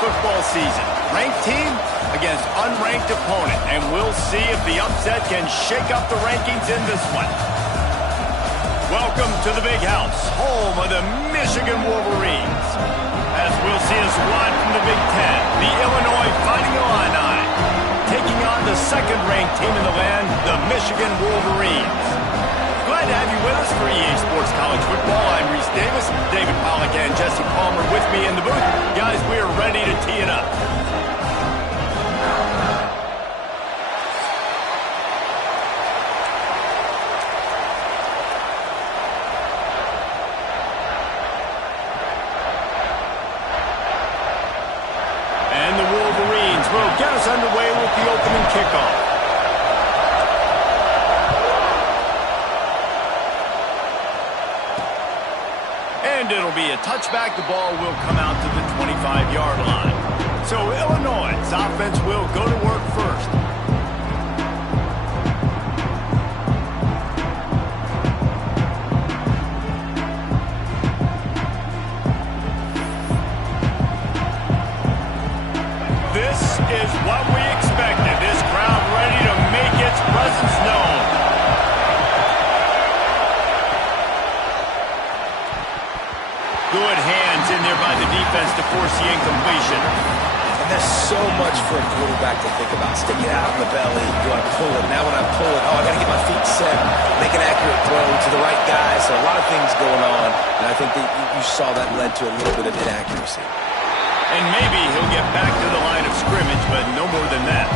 football season. Ranked team against unranked opponent, and we'll see if the upset can shake up the rankings in this one. Welcome to the Big House, home of the Michigan Wolverines. As we'll see a squad from the Big Ten, the Illinois Fighting Illini, taking on the second-ranked team in the land, the Michigan Wolverines. Glad to have you with us for EA Sports College Football. I'm Reese Davis, David Pollack and Jesse Palmer with me in the booth. Guys, we are ready to tee it up. And the Wolverines will get us underway with the opening kickoff. And it'll be a touchback. The ball will come out to the 25-yard line. So Illinois' offense will go to work first. This is what we expected. This crowd ready to make its presence known. Good hands in there by the defense to force the incompletion. And there's so much for a quarterback to think about. Stick it out in the belly. Do I pull it? Now when I pull it, I got to get my feet set. Make an accurate throw to the right guy. So a lot of things going on. And I think that you saw that led to a little bit of inaccuracy. And maybe he'll get back to the line of scrimmage, but no more than that.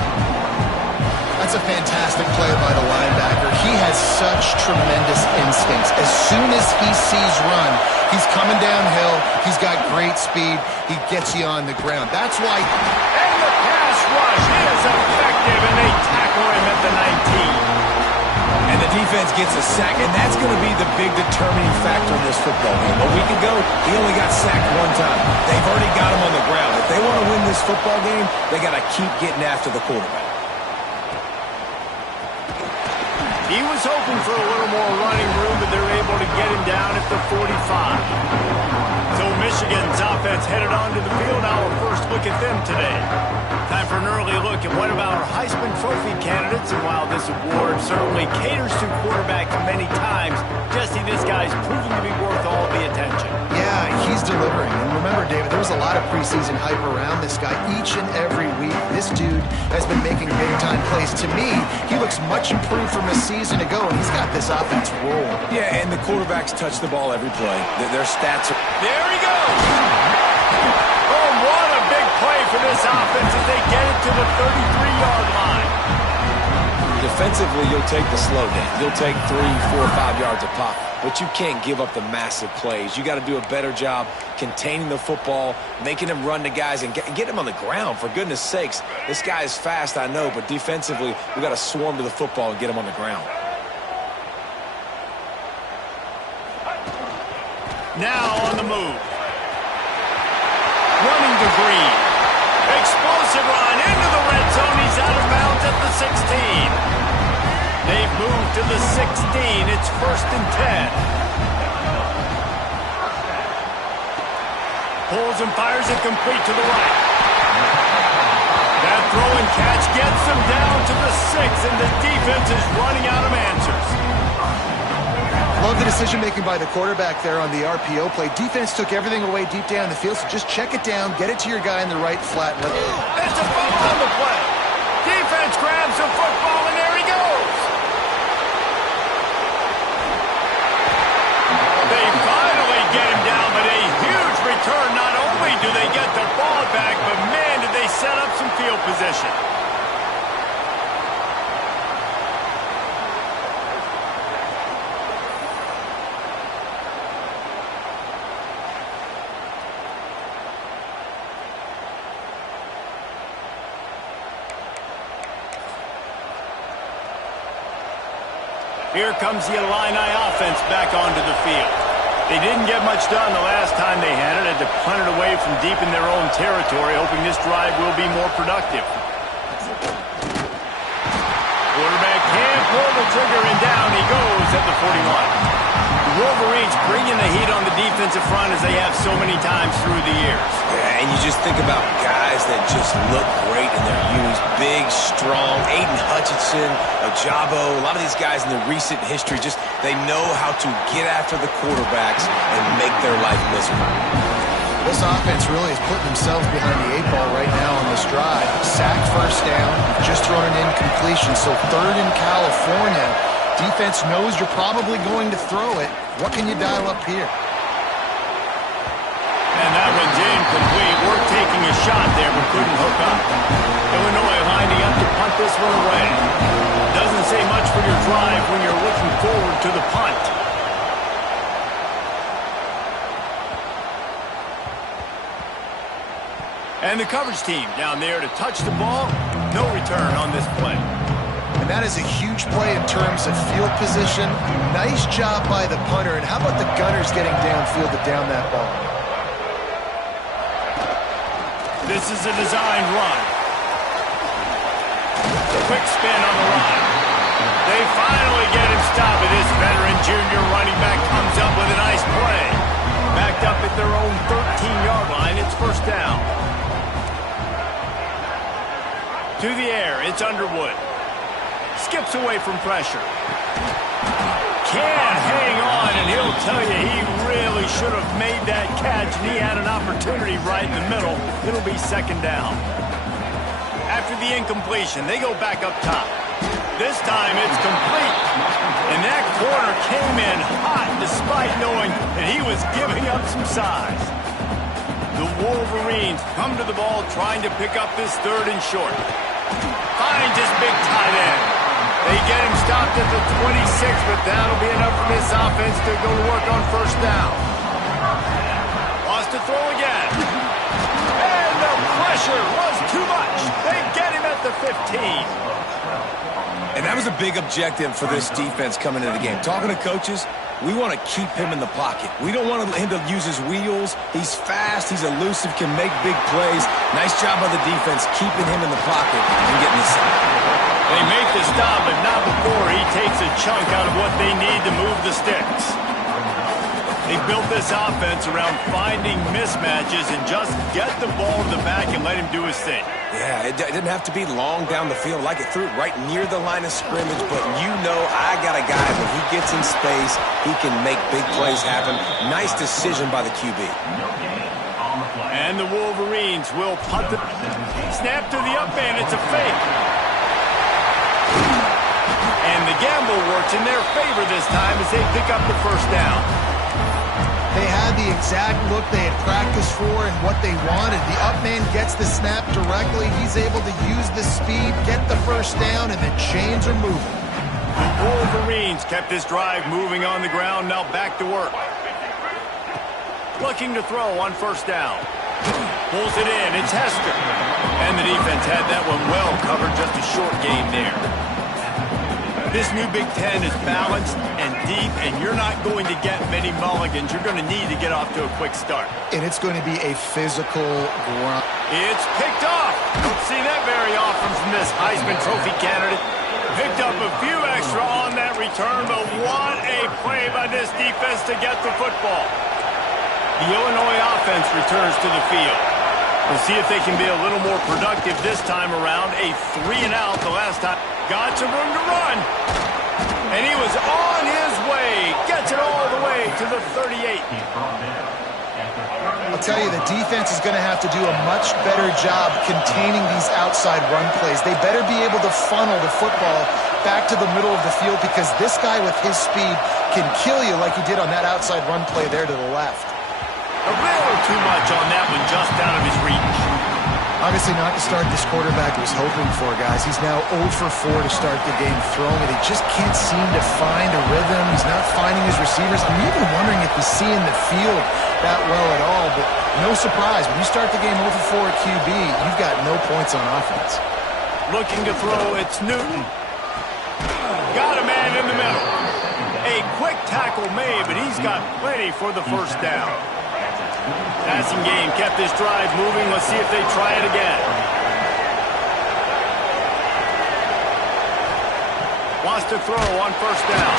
That's a fantastic play by the linebacker. He has such tremendous instincts. As soon as he sees run, he's coming downhill. He's got great speed. He gets you on the ground. That's why... And the pass rush is effective, and they tackle him at the 19. And the defense gets a sack, and that's going to be the big determining factor in this football game. A week ago, he only got sacked one time. They've already got him on the ground. If they want to win this football game, they got to keep getting after the quarterback. He was hoping for a little more running room, but they're able to get him down at the 45. So Michigan's offense headed onto the field. Now our first look at them today. Time for an early look at one of our Heisman Trophy candidates. And while this award certainly caters to quarterbacks many times, Jesse, this guy's proving to be worth all the attention. Yeah, he's delivering. And remember, David, there was a lot of preseason hype around this guy. Each and every week, this dude has been making big-time plays. To me, he looks much improved from a season ago, and he's got this offense rolling. Yeah, and the quarterbacks touch the ball every play. Their stats are... There he goes! Oh, what a big play for this offense as they get it to the 33-yard line. Defensively, you'll take the slow down. You'll take 3, 4, 5 yards a pop. But you can't give up the massive plays. You got to do a better job containing the football, making him run to guys, and get him on the ground, for goodness sakes. This guy is fast, I know, but defensively, we got to swarm to the football and get him on the ground. Now on the move. Running to Green. Explosive run into the red zone. He's out of bounds at the 16. They've moved to the 16. It's 1st and 10. Pulls and fires it complete to the right. That throw and catch gets them down to the 6, and the defense is running out of answers. Love the decision-making by the quarterback there on the RPO play. Defense took everything away deep down the field, so just check it down, get it to your guy in the right flat. That's a fumble on the play. Defense grabs the football, and there he goes. They finally get him down, but a huge return. Not only do they get the ball back, but man, did they set up some field position. Here comes the Illini offense back onto the field. They didn't get much done the last time they had it. Had to punt it away from deep in their own territory, hoping this drive will be more productive. Quarterback can't pull the trigger, and down he goes at the 41. Wolverines bringing the heat on the defensive front as they have so many times through the years. Yeah, and you just think about guys that just look great in their unis. Big, strong, Aiden Hutchinson, Ajabo, a lot of these guys in the recent history, just they know how to get after the quarterbacks and make their life miserable. This offense really is putting themselves behind the 8 ball right now on this drive. Sacked first down, just thrown an incompletion, so third in California. Defense knows you're probably going to throw it. What can you dial up here? And that one's incomplete. We're taking a shot there, but couldn't hook up. Illinois lining up to punt this one away. Doesn't say much for your drive when you're looking forward to the punt. And the coverage team down there to touch the ball. No return on this play. And that is a huge play in terms of field position. Nice job by the punter. And how about the gunners getting downfield to down that ball? This is a designed run. Quick spin on the line. They finally get him stopped. This veteran junior running back comes up with a nice play. Backed up at their own 13-yard line. It's first down. To the air, it's Underwood. Skips away from pressure. Can't hang on, and he'll tell you he really should have made that catch, and he had an opportunity right in the middle. It'll be second down. After the incompletion, they go back up top. This time it's complete. And that corner came in hot despite knowing that he was giving up some size. The Wolverines come to the ball trying to pick up this third and short. Finds his big tight end. They get him stopped at the 26, but that'll be enough for this offense to go to work on first down. Wants to throw again. And the pressure was too much. They get him at the 15. And that was a big objective for this defense coming into the game. Talking to coaches, we want to keep him in the pocket. We don't want him to use his wheels. He's fast, he's elusive, can make big plays. Nice job by the defense keeping him in the pocket and getting the sack. They make the stop, but not before he takes a chunk out of what they need to move the sticks. They built this offense around finding mismatches and just get the ball to the back and let him do his thing. Yeah, it didn't have to be long down the field. Like it threw it right near the line of scrimmage, but you know I got a guy when he gets in space, he can make big plays happen. Nice decision by the QB. And the Wolverines will punt the snap to the up man. It's a fake. And the gamble works in their favor this time as they pick up the first down. They had the exact look they had practiced for and what they wanted. The up man gets the snap directly. He's able to use the speed, get the first down, and the chains are moving. The Wolverines kept this drive moving on the ground. Now back to work. Looking to throw on first down. Pulls it in. It's Hester. And the defense had that one well covered. Just a short game there. This new Big Ten is balanced and deep, and you're not going to get many mulligans. You're going to need to get off to a quick start. And it's going to be a physical grind. It's picked off. Don't see that very often from this Heisman Trophy candidate. Picked up a few extra on that return, but what a play by this defense to get the football. The Illinois offense returns to the field. We'll see if they can be a little more productive this time around. A 3-and-out the last time. Got some room to run. And he was on his way. Gets it all the way to the 38. I'll tell you, the defense is going to have to do a much better job containing these outside run plays. They better be able to funnel the football back to the middle of the field because this guy with his speed can kill you like he did on that outside run play there to the left. A little too much on that one, just out of his reach. Obviously not the start this quarterback was hoping for, guys. He's now 0 for 4 to start the game throwing it. He just can't seem to find a rhythm. He's not finding his receivers. I'm even wondering if he's seeing the field that well at all. But no surprise, when you start the game 0 for 4 at QB, you've got no points on offense. Looking to throw, it's Newton. Got a man in the middle. A quick tackle made, but he's got plenty for the first down. Passing game kept this drive moving. Let's see if they try it again. Wants to throw on first down.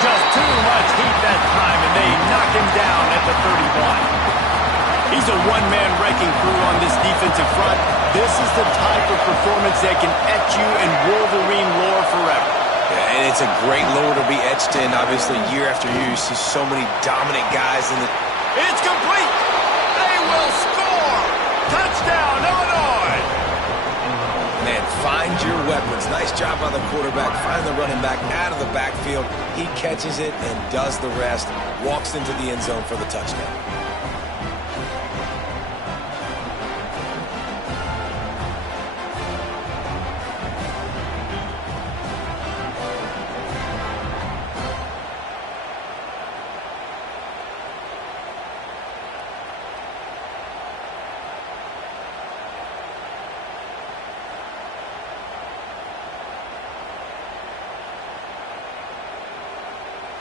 Just too much heat that time, and they knock him down at the 31. He's a one-man wrecking crew on this defensive front. This is the type of performance that can etch you in Wolverine lore forever. Yeah, and it's a great lore to be etched in. Obviously, year after year, you see so many dominant guys in the... It's complete! They will score! Touchdown, Illinois! Man, find your weapons. Nice job by the quarterback. Find the running back out of the backfield. He catches it and does the rest. Walks into the end zone for the touchdown.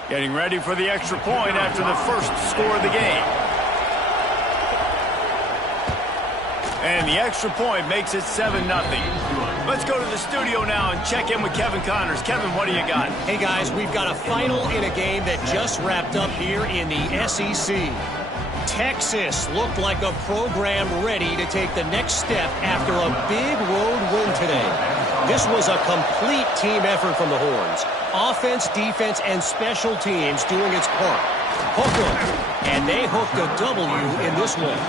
Getting ready for the extra point after the first score of the game. And the extra point makes it 7-0. Let's go to the studio now and check in with Kevin Connors. Kevin, what do you got? Hey, guys, we've got a final in a game that just wrapped up here in the SEC. Texas looked like a program ready to take the next step after a big road win today. This was a complete team effort from the Horns. Offense, defense, and special teams doing its part. Hook 'em, and they hooked a W in this one.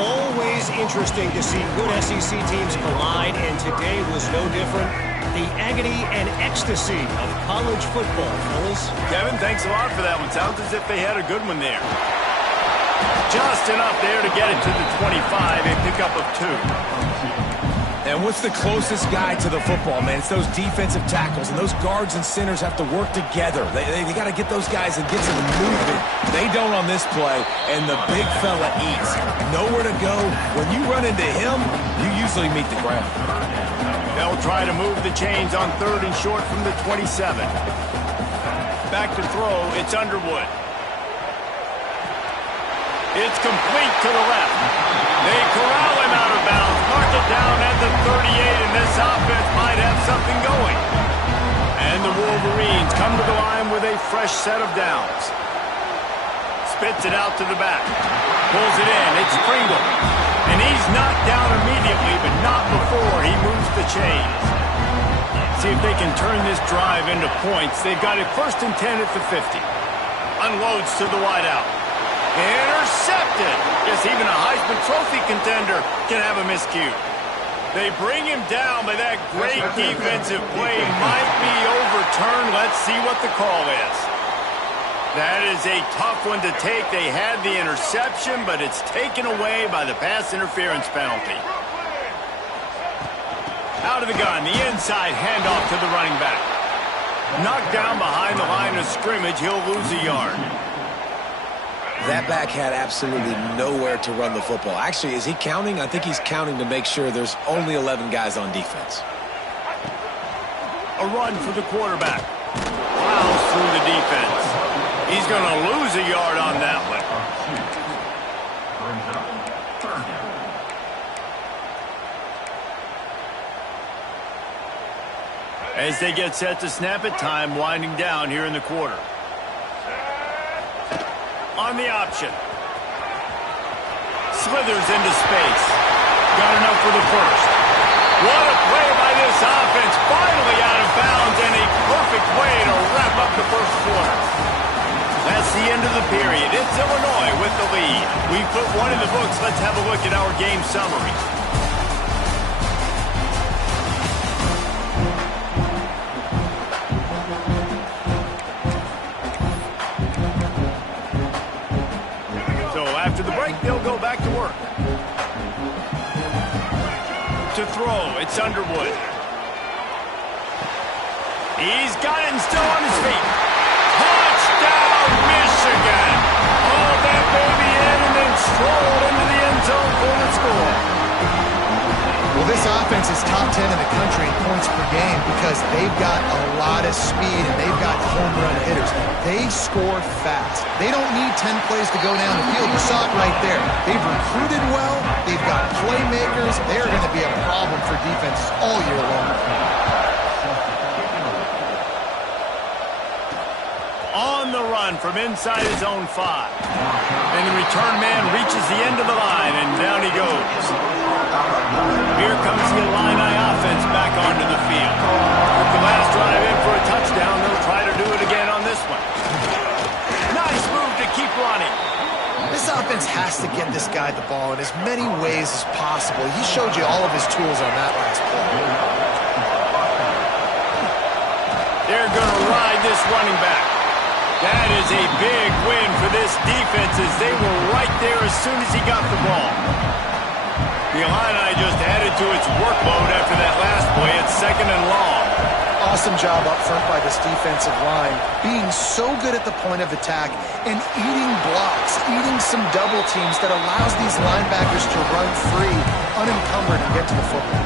Always interesting to see good SEC teams collide, and today was no different. The agony and ecstasy of college football, fellas. Kevin, thanks a lot for that one. Sounds as if they had a good one there. Just enough there to get it to the 25, a pickup of 2. And what's the closest guy to the football, man? It's those defensive tackles, and those guards and centers have to work together. They got to get those guys and get some movement. They don't on this play, and the big fella eats. Nowhere to go. When you run into him, you usually meet the ground. They'll try to move the chains on 3rd and short from the 27. Back to throw, it's Underwood. It's complete to the left. They corral him out of bounds, mark it down at the 38, and this offense might have something going. And the Wolverines come to the line with a fresh set of downs. Spits it out to the back. Pulls it in. It's Pringle. And he's knocked down immediately, but not before he moves the chains. See if they can turn this drive into points. They've got it 1st and 10 at the 50. Unloads to the wideout. Intercepted. Guess even a Heisman Trophy contender can have a miscue. They bring him down, but that great defensive play might be overturned. Let's see what the call is. That is a tough one to take. They had the interception, but it's taken away by the pass interference penalty. Out of the gun, the inside handoff to the running back. Knocked down behind the line of scrimmage, he'll lose a yard. That back had absolutely nowhere to run the football. Actually, is he counting? I think he's counting to make sure there's only 11 guys on defense. A run for the quarterback. Plows through the defense. He's going to lose a yard on that one. As they get set to snap it, time winding down here in the quarter. On the option. Slithers into space. Got enough for the first. What a play by this offense. Finally out of bounds, and a perfect way to wrap up the first quarter. That's the end of the period. It's Illinois with the lead. We put one in the books. Let's have a look at our game summary. After the break, they'll go back to work. To throw, it's Underwood. He's got it and still on his feet. Touchdown, Michigan! Hauled that baby in and then strolled into the end zone for the score. Well, this offense is top 10 in the country in points per game because they've got a lot of speed and they've got home run hitters. They score fast. They don't need 10 plays to go down the field. You saw it right there. They've recruited well. They've got playmakers. They're going to be a problem for defenses all year long. run from inside his own 5. And the return man reaches the end of the line, and down he goes. Here comes the Illini offense back onto the field. With the last drive in for a touchdown, they'll try to do it again on this one. Nice move to keep running. This offense has to get this guy the ball in as many ways as possible. He showed you all of his tools on that last play. They're going to ride this running back. That is a big win for this defense as they were right there as soon as he got the ball. The Illini just added to its workload after that last play at 2nd and long. Awesome job up front by this defensive line, being so good at the point of attack and eating blocks, eating some double teams that allows these linebackers to run free, unencumbered, and get to the football.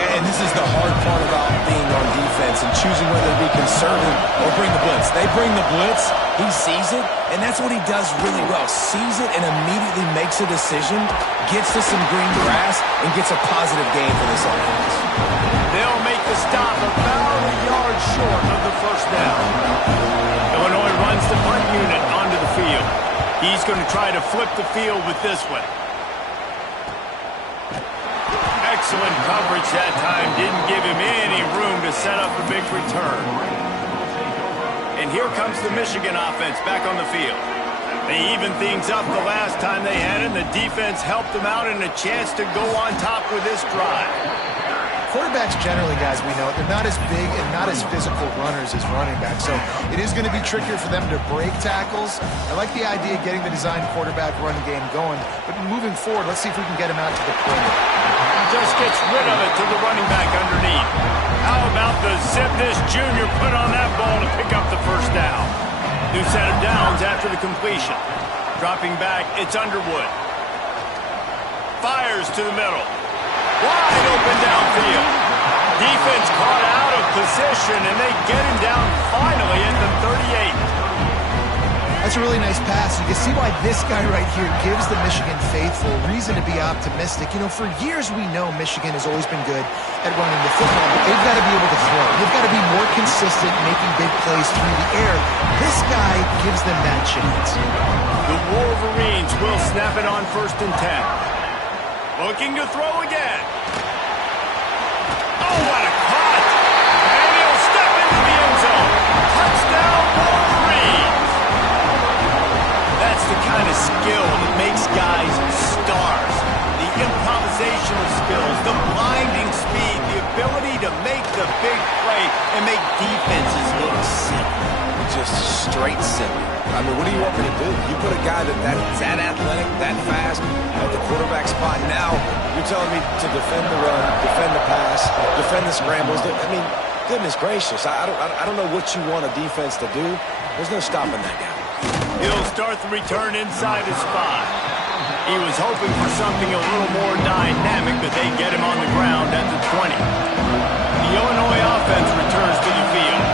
And this is the hard part about being on defense and choosing whether to be conservative or bring the blitz. They bring the blitz, he sees it, and that's what he does really well. Sees it and immediately makes a decision, gets to some green grass, and gets a positive gain for this offense. They'll make the stop about a yard short of the first down. Illinois runs the punt unit onto the field. He's going to try to flip the field with this one. Excellent coverage that time. Didn't give him any room to set up a big return. And here comes the Michigan offense back on the field. They evened things up the last time they had it, and the defense helped them out and a chance to go on top with this drive. Quarterbacks generally, guys, we know, they're not as big and not as physical runners as running backs, so it is going to be trickier for them to break tackles. I like the idea of getting the design quarterback run game going, but moving forward, let's see if we can get him out to the perimeter. Just gets rid of it to the running back underneath. How about the zip this junior put on that ball to pick up the first down? New set of downs after the completion. Dropping back, it's Underwood. Fires to the middle. Wide open downfield. Defense caught out of position, and they get him down finally at the 38. That's a really nice pass. You can see why this guy right here gives the Michigan faithful reason to be optimistic. You know, for years we know Michigan has always been good at running the football, but they've got to be able to throw. They've got to be more consistent making big plays through the air. This guy gives them that chance. The Wolverines will snap it on 1st and 10. Looking to throw again. Oh, what a cut! And he'll step into the end zone. Touchdown, Wolverines! That's the kind of skill that makes guys stars. The improvisational skills, the blinding speed, the ability to make the big play and make defenses look simple. Just straight simple. I mean, what do you want me to do? You put a guy that's that athletic, that fast, at the quarterback spot. Now you're telling me to defend the run, defend the pass, defend the scrambles. I mean, goodness gracious. I don't know what you want a defense to do. There's no stopping that guy. He'll start the return inside his spot. He was hoping for something a little more dynamic, but they get him on the ground at the 20. The Illinois offense returns to the field.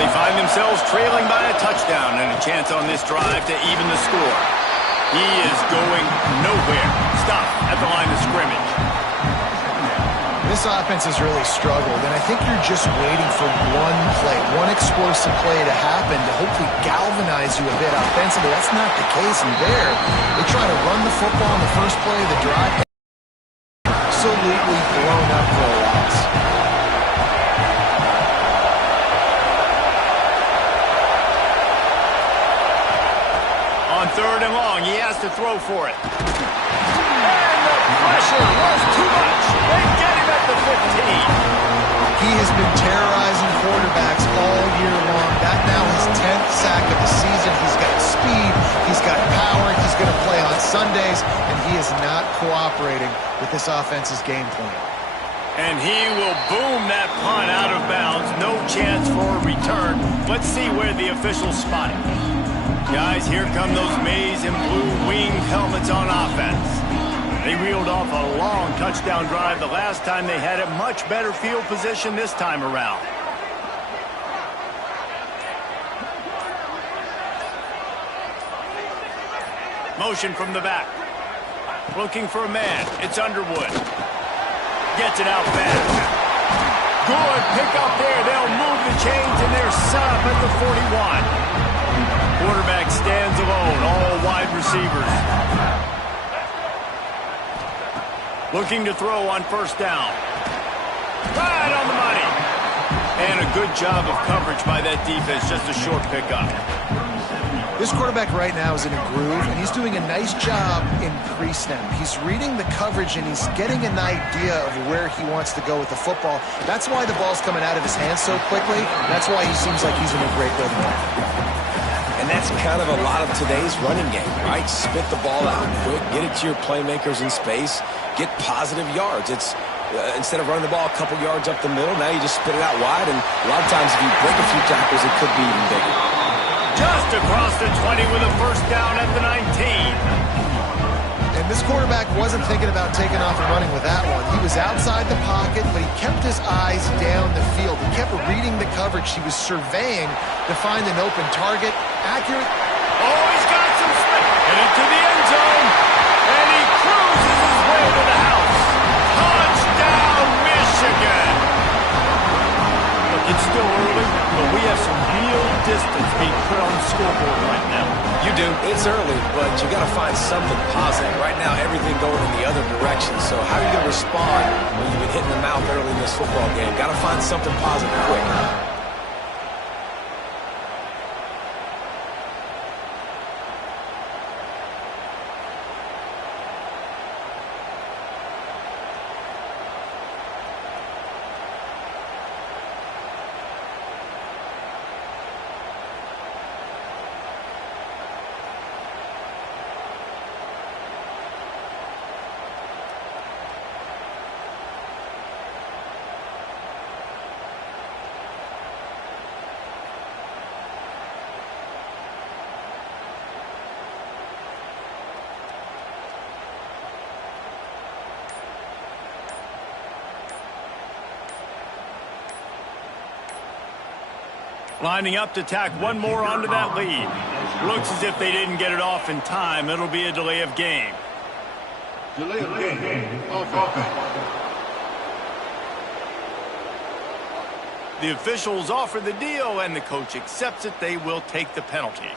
They find themselves trailing by a touchdown and a chance on this drive to even the score. He is going nowhere. Stop at the line of scrimmage. This offense has really struggled, and I think you're just waiting for one play, one explosive play to happen to hopefully galvanize you a bit offensively. That's not the case, and there, they try to run the football on the first play of the drive. Absolutely blown up for a loss. On 3rd and long, he has to throw for it. And the pressure was too much. They get him at the 15. He has been terrorizing quarterbacks all year long. That now his 10th sack of the season. He's got speed. He's got power. He's going to play on Sundays, and he is not cooperating with this offense's game plan. And he will boom that punt out of bounds. No chance for a return. Let's see where the officials spot it. Guys, here come those maize and blue winged helmets on offense. They reeled off a long touchdown drive the last time they had it. Much better field position this time around. Motion from the back. Looking for a man. It's Underwood. Gets it out fast. Good pick up there. They'll move the chains, and they're set up at the 41. Quarterback stands alone, all wide receivers. Looking to throw on first down. Right on the money. And a good job of coverage by that defense, just a short pickup. This quarterback right now is in a groove, and he's doing a nice job in pre-snap. He's reading the coverage, and he's getting an idea of where he wants to go with the football. That's why the ball's coming out of his hands so quickly. That's why he seems like he's in a great rhythm. And that's kind of a lot of today's running game, right? Spit the ball out quick, get it to your playmakers in space, get positive yards. It's instead of running the ball a couple yards up the middle, now you just spit it out wide, and a lot of times if you break a few tackles, it could be even bigger. Just across the 20 with a first down at the 19. And this quarterback wasn't thinking about taking off and running with that one. He was outside the pocket, but he kept his eyes down the field. He kept reading the coverage. He was surveying to find an open target. Accurate. Oh, he's got some spin. And into the end zone. And he cruises his way to the house. Touchdown, Michigan. Look, it's still early, but we have some real distance being put on the scoreboard right now. You do. It's early, but you got to find something positive. Right now, everything going in the other direction. So how are you going to respond when you've been hitting the mouth early in this football game? Got to find something positive quick. Lining up to tack one more onto that lead. Looks as if they didn't get it off in time. It'll be a delay of game. Delay of game. Offense. The officials offer the deal, and the coach accepts it. They will take the penalty.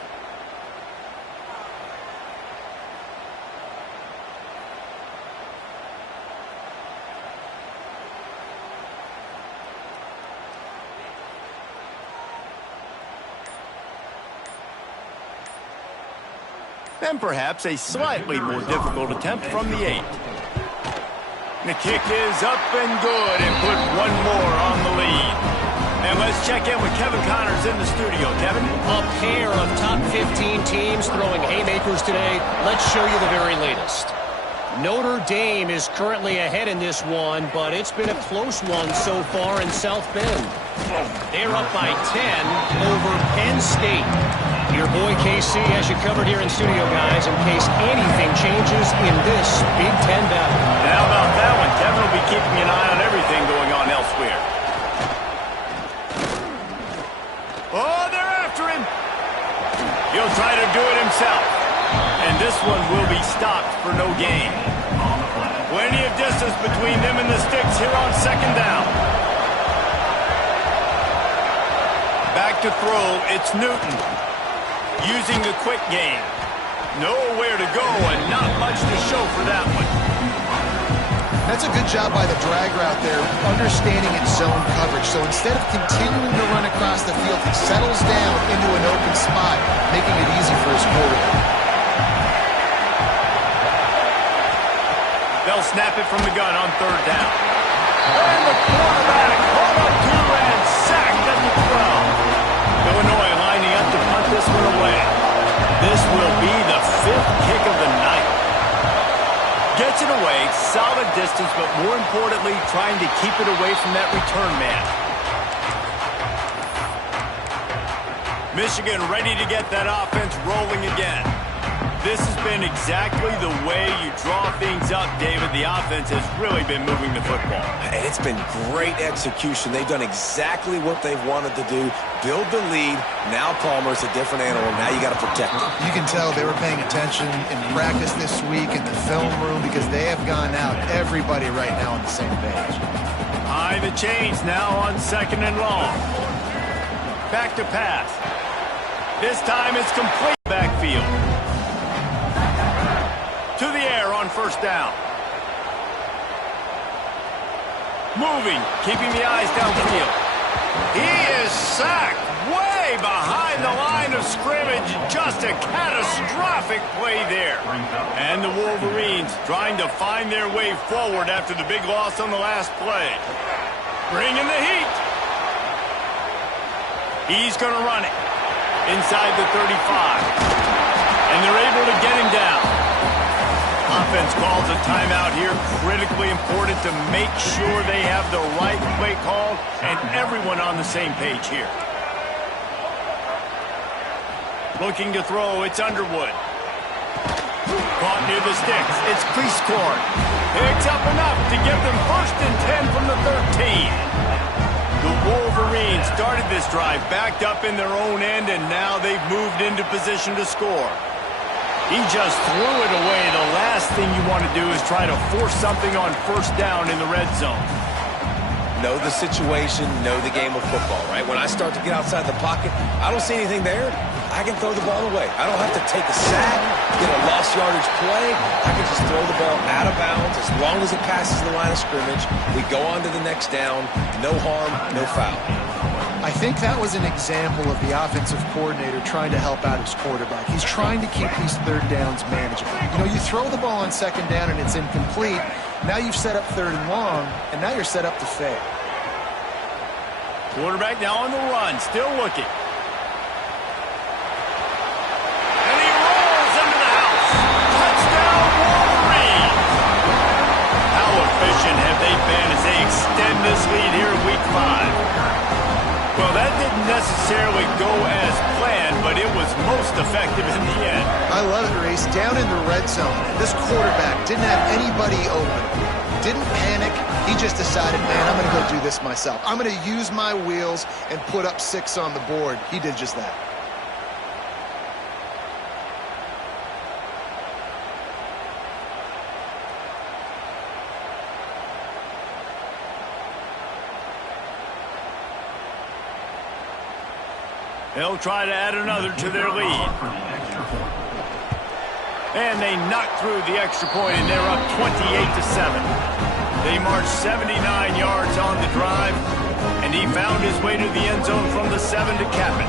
And perhaps a slightly more difficult attempt from the 8. The kick is up and good, and put one more on the lead. And let's check in with Kevin Connors in the studio. Kevin? A pair of top 15 teams throwing haymakers today. Let's show you the very latest. Notre Dame is currently ahead in this one, but it's been a close one so far in South Bend. They're up by 10 over Penn State. Your boy KC has you covered here in studio, guys, in case anything changes in this Big Ten battle. And how about that one? Kevin will be keeping an eye on everything going on elsewhere. Oh, they're after him. He'll try to do it himself. And this one will be stopped for no gain. Plenty of distance between them and the sticks here on second down. Back to throw, it's Newton. Using the quick game. Nowhere to go and not much to show for that one. That's a good job by the drag route there, understanding its zone coverage. So instead of continuing to run across the field, he settles down into an open spot, making it easy for his quarterback. They'll snap it from the gun on third down. And the quarterback caught up to and sacked at the 12. Illinois lining up to punt this one away. This will be the 5th kick of the night. Gets it away, solid distance, but more importantly, trying to keep it away from that return man. Michigan ready to get that offense rolling again. This has been exactly the way you draw things up, David. The offense has really been moving the football. And it's been great execution. They've done exactly what they've wanted to do. Build the lead. Now Palmer's a different animal. Now you got to protect him. You can tell they were paying attention in practice this week in the film room because they have gone out. Everybody right now on the same page. High the chains now on second and long. Back to pass. This time it's complete backfield. To the air on first down. Moving, keeping the eyes downfield. He is sacked way behind the line of scrimmage. Just a catastrophic play there. And the Wolverines trying to find their way forward after the big loss on the last play. Bringing the heat. He's going to run it inside the 35. And they're able to get him down. Offense calls a timeout here. Critically important to make sure they have the right play call and everyone on the same page here. Looking to throw, it's Underwood. Caught near the sticks. It's Priestcourt. Picks up enough to give them 1st and 10 from the 13. The Wolverines started this drive backed up in their own end, and now they've moved into position to score. He just threw it away. The last thing you want to do is try to force something on first down in the red zone. Know the situation, know the game of football, right? When I start to get outside the pocket, I don't see anything there. I can throw the ball away. I don't have to take a sack, get a lost yardage play. I can just throw the ball out of bounds as long as it passes the line of scrimmage. We go on to the next down. No harm, no foul. I think that was an example of the offensive coordinator trying to help out his quarterback. He's trying to keep these third downs manageable. You know, you throw the ball on second down and it's incomplete. Now you've set up 3rd and long, and now you're set up to fail. Quarterback now on the run, still looking. And he rolls into the house. Touchdown, Wolverines! How efficient have they been as they extend this lead here in Week 5? Well, that didn't necessarily go as planned, but it was most effective in the end. I love it, Reese. Down in the red zone, this quarterback didn't have anybody open. Didn't panic. He just decided, man, I'm going to go do this myself. I'm going to use my wheels and put up 6 on the board. He did just that. They'll try to add another to their lead. And they knock through the extra point, and they're up 28-7. They marched 79 yards on the drive, and he found his way to the end zone from the 7 to cap it.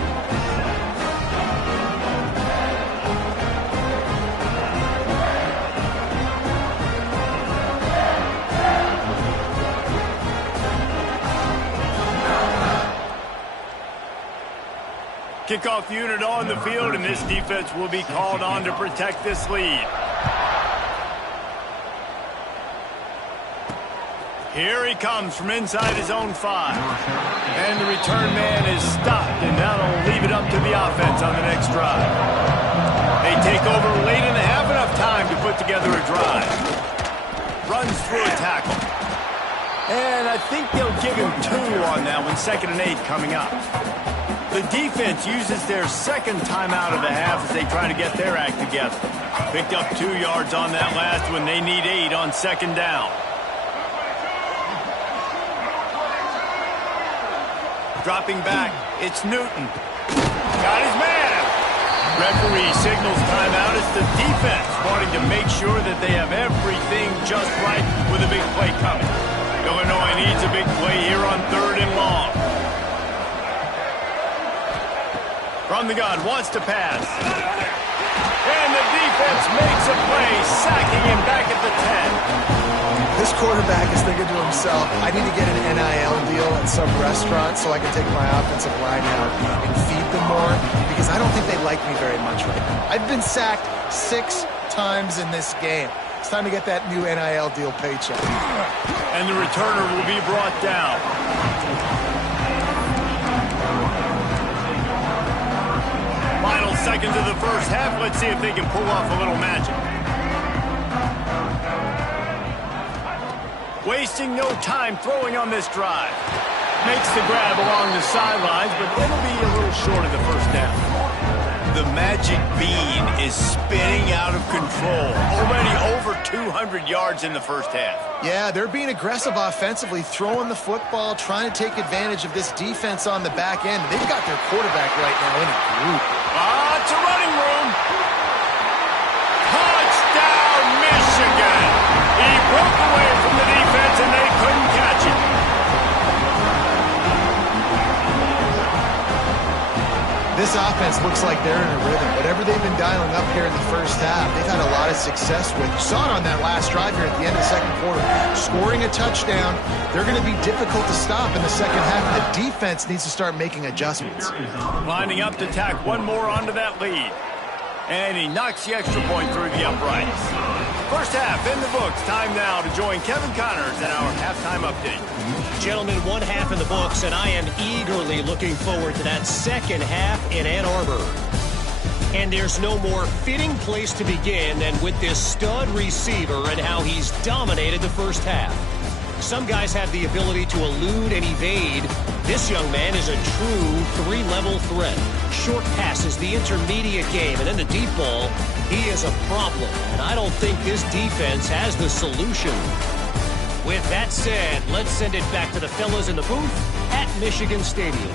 Kickoff unit on the field, and this defense will be called on to protect this lead. Here he comes from inside his own 5. And the return man is stopped, and that'll leave it up to the offense on the next drive. They take over late in the half, enough time to put together a drive. Runs through a tackle. And I think they'll give him 2 on that one, 2nd and 8 coming up. The defense uses their 2nd timeout of the half as they try to get their act together. Picked up 2 yards on that last one. They need 8 on 2nd down. Dropping back, it's Newton. Got his man. Referee signals timeout. It's the defense wanting to make sure that they have everything just right with a big play coming. Illinois needs a big play here on 3rd and long. From the gun, wants to pass. And the defense makes a play, sacking him back at the 10. This quarterback is thinking to himself, I need to get an NIL deal at some restaurant so I can take my offensive line out and feed them more, because I don't think they like me very much right now. I've been sacked 6 times in this game. It's time to get that new NIL deal paycheck. And the returner will be brought down. Final seconds of the first half. Let's see if they can pull off a little magic. Wasting no time throwing on this drive. Makes the grab along the sidelines, but it'll be a little short of the first down. The magic bean is spinning out of control. Already over 200 yards in the first half. Yeah, they're being aggressive offensively, throwing the football, trying to take advantage of this defense on the back end. They've got their quarterback right now in a group. It's a running room. Touchdown, Michigan. He broke away from the defense and they couldn't catch it. This offense looks like they're in a rhythm. Whatever they've been dialing up here in the first half, they've had a lot of success with. You saw it on that last drive here at the end of the second quarter. Scoring a touchdown, they're going to be difficult to stop in the second half. The defense needs to start making adjustments. Lining up to tack one more onto that lead. And he knocks the extra point through the uprights. First half in the books. Time now to join Kevin Connors in our halftime update. Gentlemen, one half in the books, and I am eagerly looking forward to that second half in Ann Arbor. And there's no more fitting place to begin than with this stud receiver and how he's dominated the first half. Some guys have the ability to elude and evade. This young man is a true three-level threat. Short passes, the intermediate game, and then the deep ball. He is a problem, and I don't think this defense has the solution. With that said, let's send it back to the fellas in the booth at Michigan Stadium.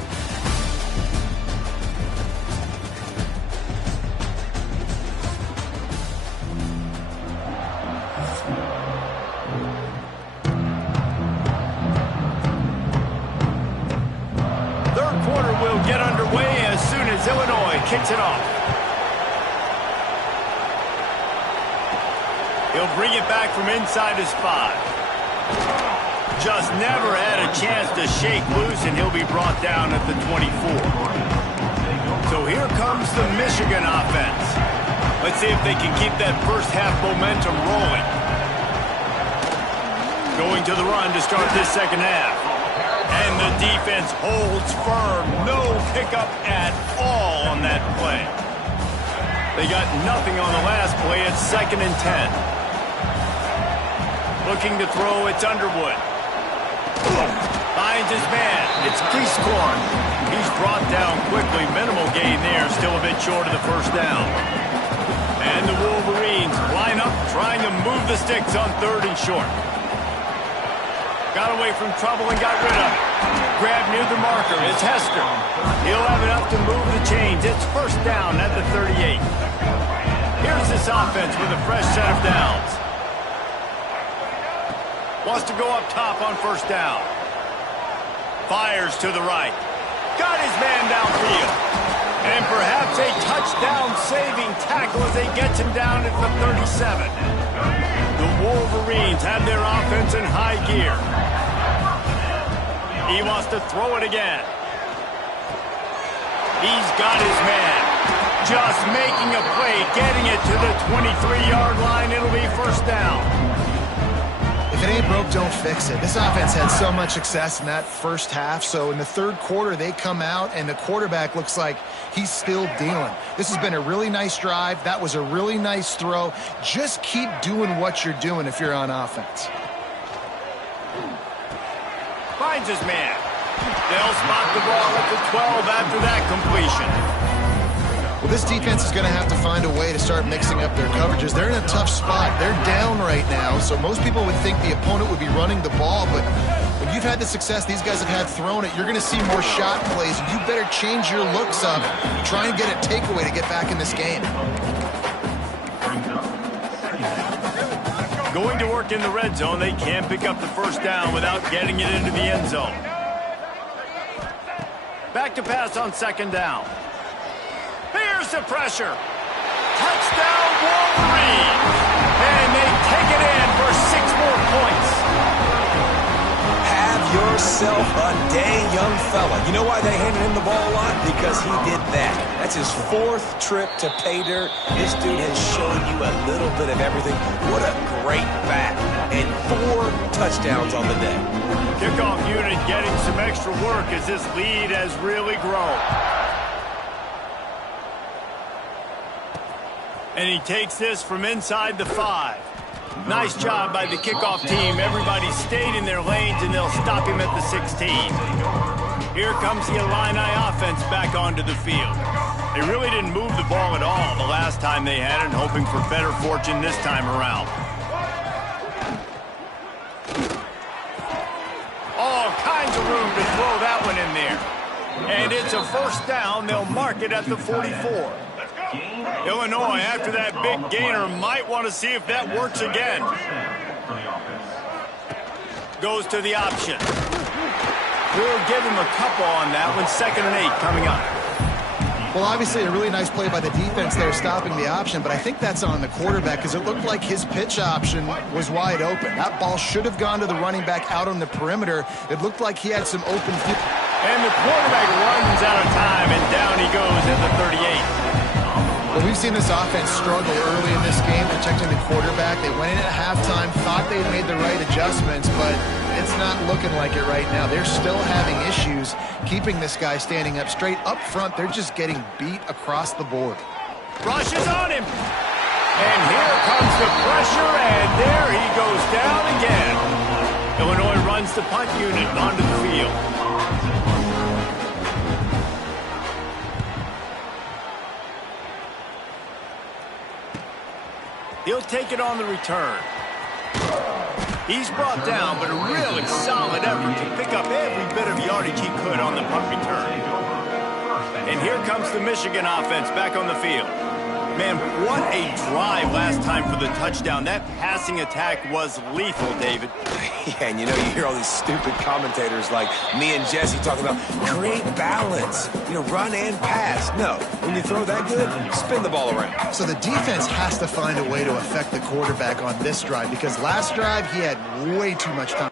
Third quarter will get underway as soon as Illinois kicks it off. He'll bring it back from inside his 5. Just never had a chance to shake loose, and he'll be brought down at the 24. So here comes the Michigan offense. Let's see if they can keep that first half momentum rolling. Going to the run to start this second half. And the defense holds firm. No pickup at all on that play. They got nothing on the last play. It's 2nd and 10. Looking to throw, it's Underwood. Finds his man. It's Cleescorn. He's brought down quickly. Minimal gain there. Still a bit short of the first down. And the Wolverines line up, trying to move the sticks on 3rd and short. Got away from trouble and got rid of it. Grab near the marker. It's Hester. He'll have enough to move the chains. It's first down at the 38. Here's this offense with a fresh set of downs. Wants to go up top on first down. Fires to the right. Got his man downfield. And perhaps a touchdown-saving tackle as they get him down at the 37. The Wolverines have their offense in high gear. He wants to throw it again. He's got his man. Just making a play, getting it to the 23-yard line. It'll be first down. If it ain't broke, don't fix it. This offense had so much success in that first half, so in the third quarter, they come out, and the quarterback looks like he's still dealing. This has been a really nice drive. That was a really nice throw. Just keep doing what you're doing if you're on offense. Finds his man. They'll spot the ball at the 12 after that completion. Well, this defense is going to have to find a way to start mixing up their coverages. They're in a tough spot. They're down right now, so most people would think the opponent would be running the ball, but when you've had the success these guys have had throwing it, you're going to see more shot plays. You better change your looks up. Try and get a takeaway to get back in this game. Going to work in the red zone. They can't pick up the first down without getting it into the end zone. Back to pass on second down. Here's the pressure. Touchdown, Wolverines. And they take it in for 6 more points. Have yourself a day, young fella. You know why they handed him the ball a lot? Because he did that. That's his 4th trip to pay dirt. This dude has shown you a little bit of everything. What a great back. And 4 touchdowns on the day. Kickoff unit getting some extra work as this lead has really grown. And he takes this from inside the 5. Nice job by the kickoff team. Everybody stayed in their lanes, and they'll stop him at the 16. Here comes the Illini offense back onto the field. They really didn't move the ball at all the last time they had it, hoping for better fortune this time around. All kinds of room to throw that one in there. And it's a first down. They'll mark it at the 44. Illinois, after that big gainer, might want to see if that works again. Goes to the option. We'll give him a couple on that one. 2nd and 8 coming up. Well, obviously a really nice play by the defense there stopping the option, but I think that's on the quarterback because it looked like his pitch option was wide open. That ball should have gone to the running back out on the perimeter. It looked like he had some open field. And the quarterback runs out of time, and down he goes at the 38. Well, we've seen this offense struggle early in this game, protecting the quarterback. They went in at halftime, thought they had made the right adjustments, but it's not looking like it right now. They're still having issues keeping this guy standing up straight. Up front, they're just getting beat across the board. Rush is on him. And here comes the pressure, and there he goes down again. Illinois runs the punt unit onto the field. He'll take it on the return. He's brought down, but a really solid effort to pick up every bit of yardage he could on the punt return. And here comes the Michigan offense back on the field. Man, what a drive last time for the touchdown. That passing attack was lethal, David. Yeah, and you know, you hear all these stupid commentators like me and Jesse talking about create balance, you know, run and pass. No, when you throw that good, spin the ball around. So the defense has to find a way to affect the quarterback on this drive because last drive he had way too much time.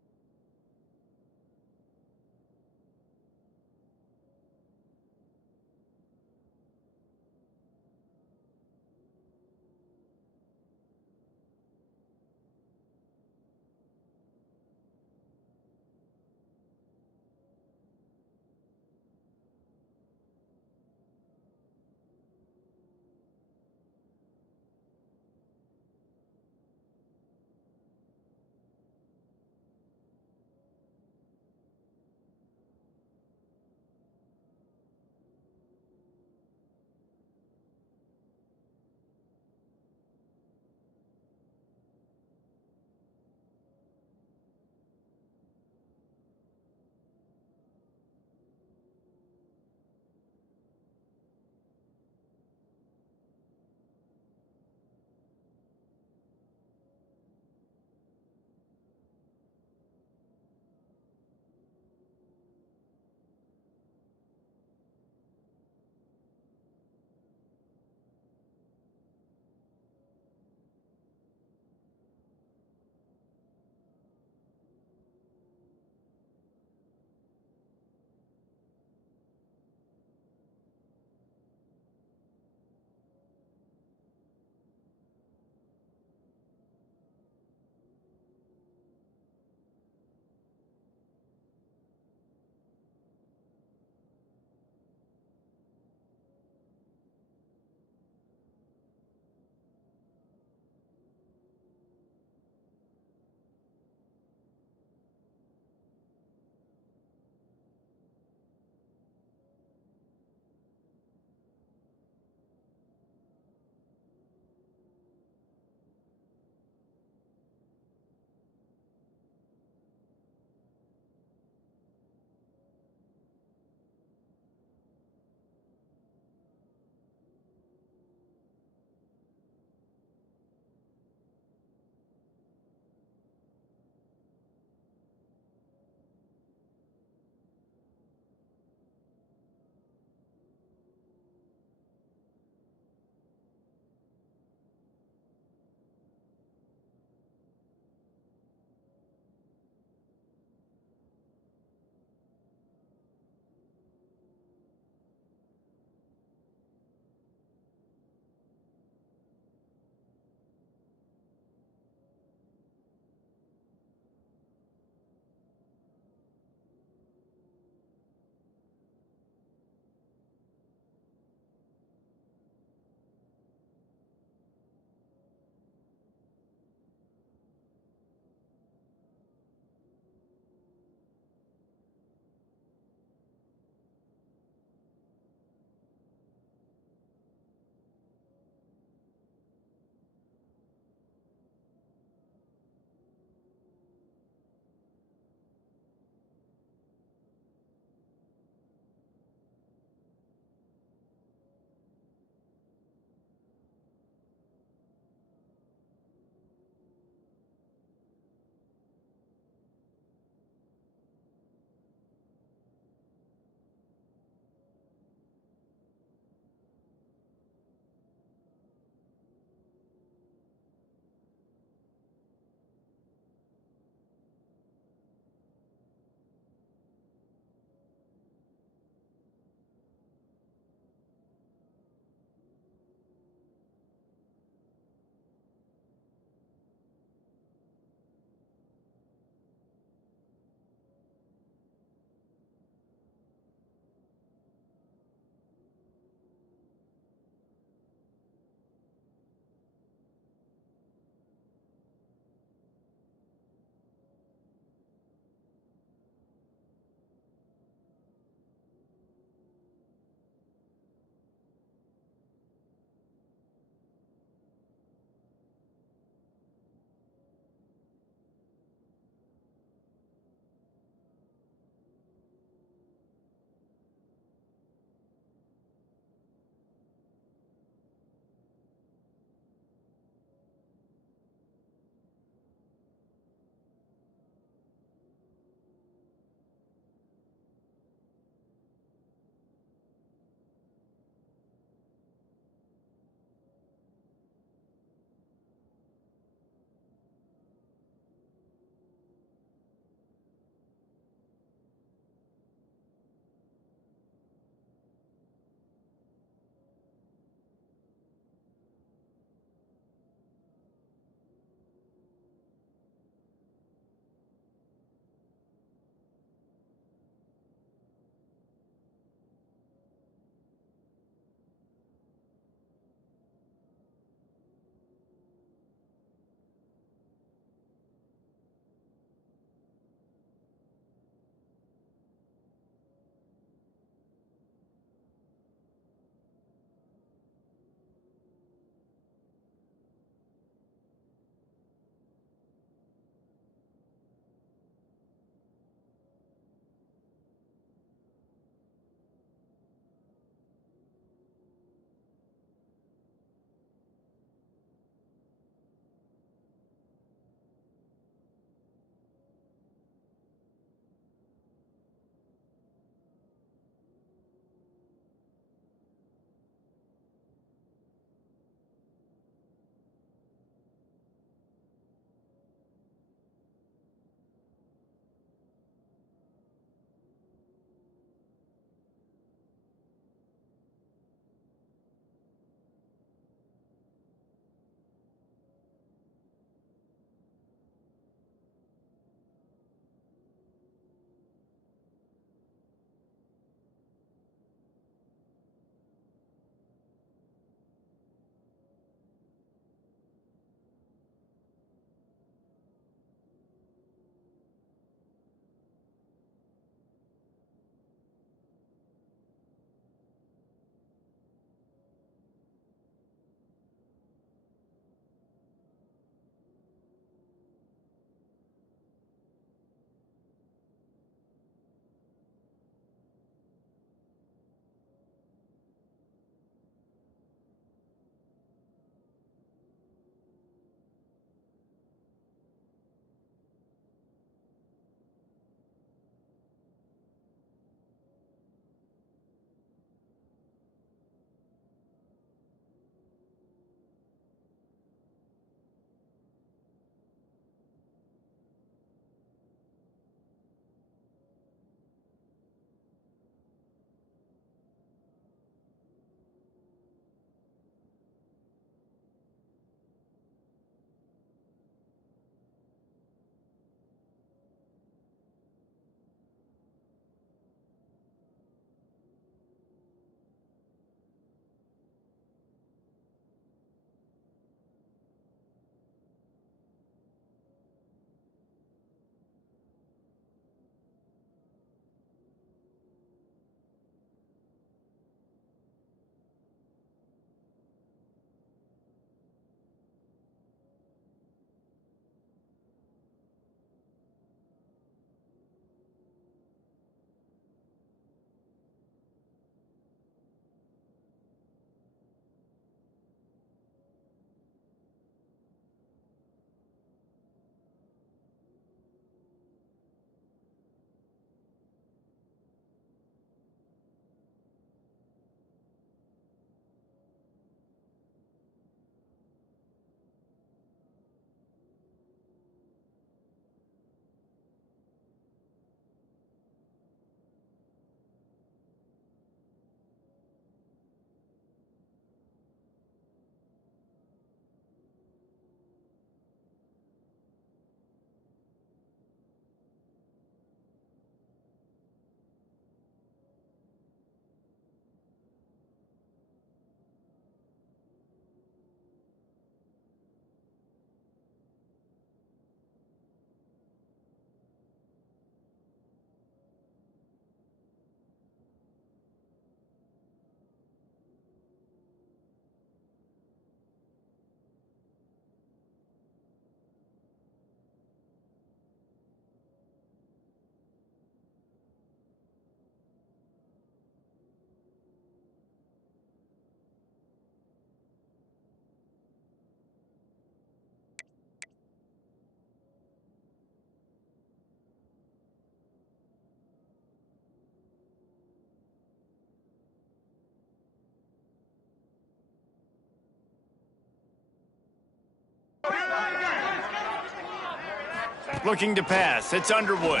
Looking to pass. It's Underwood.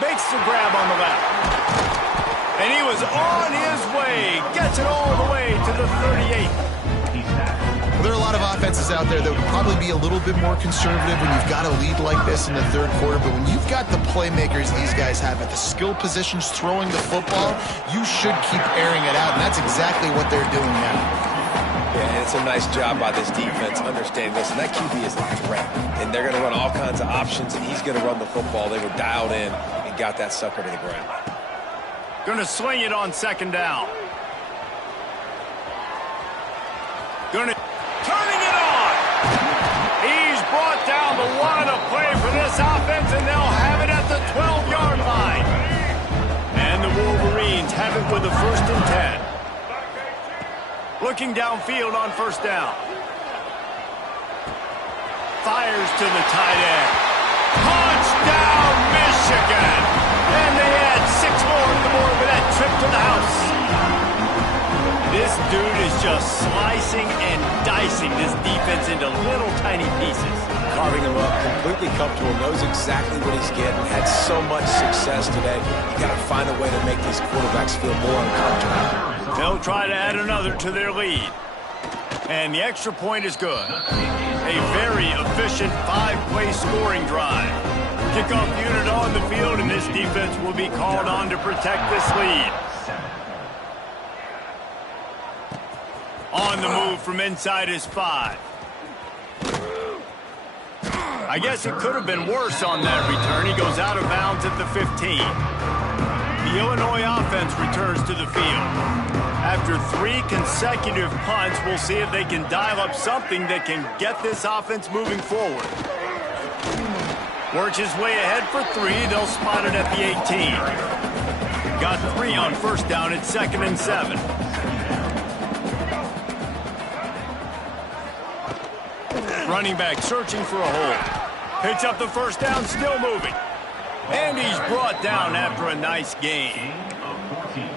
Makes the grab on the left. And he was on his way. Gets it all the way to the 38. Well, there are a lot of offenses out there that would probably be a little bit more conservative when you've got a lead like this in the third quarter. But when you've got the playmakers these guys have at the skill positions throwing the football, you should keep airing it out. And that's exactly what they're doing now. Yeah, it's a nice job by this defense understanding this. And that QB is a threat. And they're going to run all kinds of options, and he's going to run the football. They were dialed in and got that sucker to the ground. Going to swing it on second down. Turning it on. He's brought down the line of play for this offense, and they'll have it at the 12-yard line. And the Wolverines have it with a 1st and 10. Looking downfield on first down. Fires to the tight end. Touchdown, Michigan! And they add 6 more to the board with that trip to the house. This dude is just slicing and dicing this defense into little tiny pieces. Carving him up, completely comfortable, knows exactly what he's getting, had so much success today. You got to find a way to make these quarterbacks feel more uncomfortable. They'll try to add another to their lead. And the extra point is good. A very efficient 5-play scoring drive. Kickoff unit on the field, and this defense will be called on to protect this lead. On the move from inside his 5. I guess it could have been worse on that return. He goes out of bounds at the 15. The Illinois offense returns to the field. After 3 consecutive punts, we'll see if they can dial up something that can get this offense moving forward. Works his way ahead for 3. They'll spot it at the 18. Got 3 on first down at 2nd and 7. Running back searching for a hole. Picks up the first down, still moving. And he's brought down after a nice gain.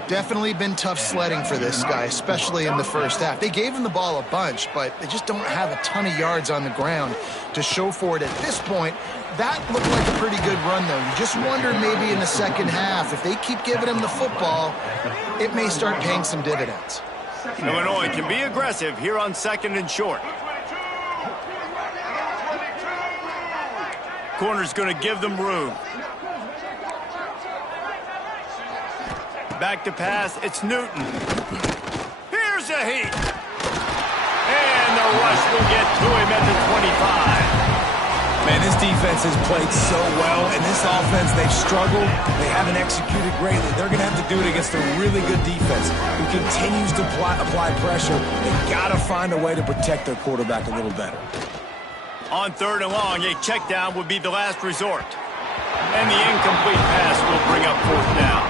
Definitely been tough sledding for this guy, especially in the first half. They gave him the ball a bunch, but they just don't have a ton of yards on the ground to show for it at this point. That looked like a pretty good run, though. You just wonder maybe in the second half, if they keep giving him the football, it may start paying some dividends. Illinois can be aggressive here on 2nd and short. Corner's going to give them room. Back to pass, it's Newton. Here's a heat. And the rush will get to him at the 25. Man, this defense has played so well, and this offense, they've struggled. They haven't executed greatly. They're going to have to do it against a really good defense who continues to apply pressure. They've got to find a way to protect their quarterback a little better. On 3rd and long, a check down would be the last resort. And the incomplete pass will bring up 4th down.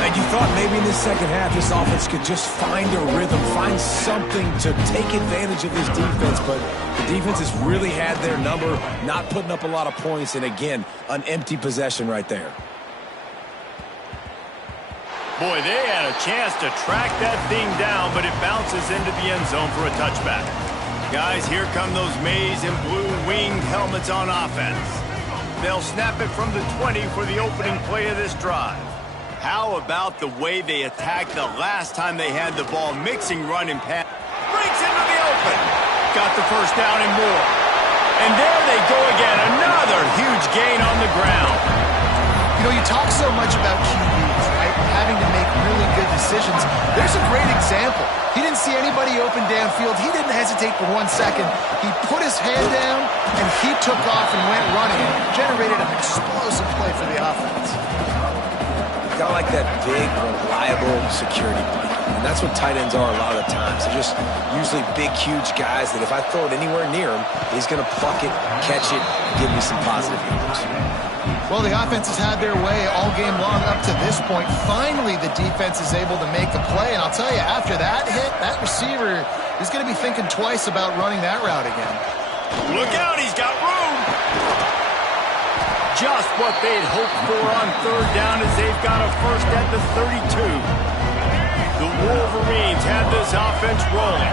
And you thought maybe in the second half this offense could just find a rhythm, find something to take advantage of this defense, but the defense has really had their number, not putting up a lot of points, and again, an empty possession right there. Boy, they had a chance to track that thing down, but it bounces into the end zone for a touchback. Guys, here come those maize and blue winged helmets on offense. They'll snap it from the 20 for the opening play of this drive. How about the way they attacked the last time they had the ball, mixing run and pass. Breaks into the open. Got the first down and more. And there they go again. Another huge gain on the ground. You know, you talk so much about QBs, right? Having to make really good decisions. There's a great example. He didn't see anybody open downfield. He didn't hesitate for 1 second. He put his hand down, and he took off and went running. Generated an explosive play for the offense. Got like that big, reliable security blanket. And that's what tight ends are a lot of the times. They're just usually big, huge guys that if I throw it anywhere near him, he's going to pluck it, catch it, and give me some positive yards. Well, the offense has had their way all game long up to this point. Finally, the defense is able to make a play. And I'll tell you, after that hit, that receiver is going to be thinking twice about running that route again. Look out, he's got room. Just what they'd hoped for on 3rd down as they've got a first at the 32. The Wolverines have this offense rolling.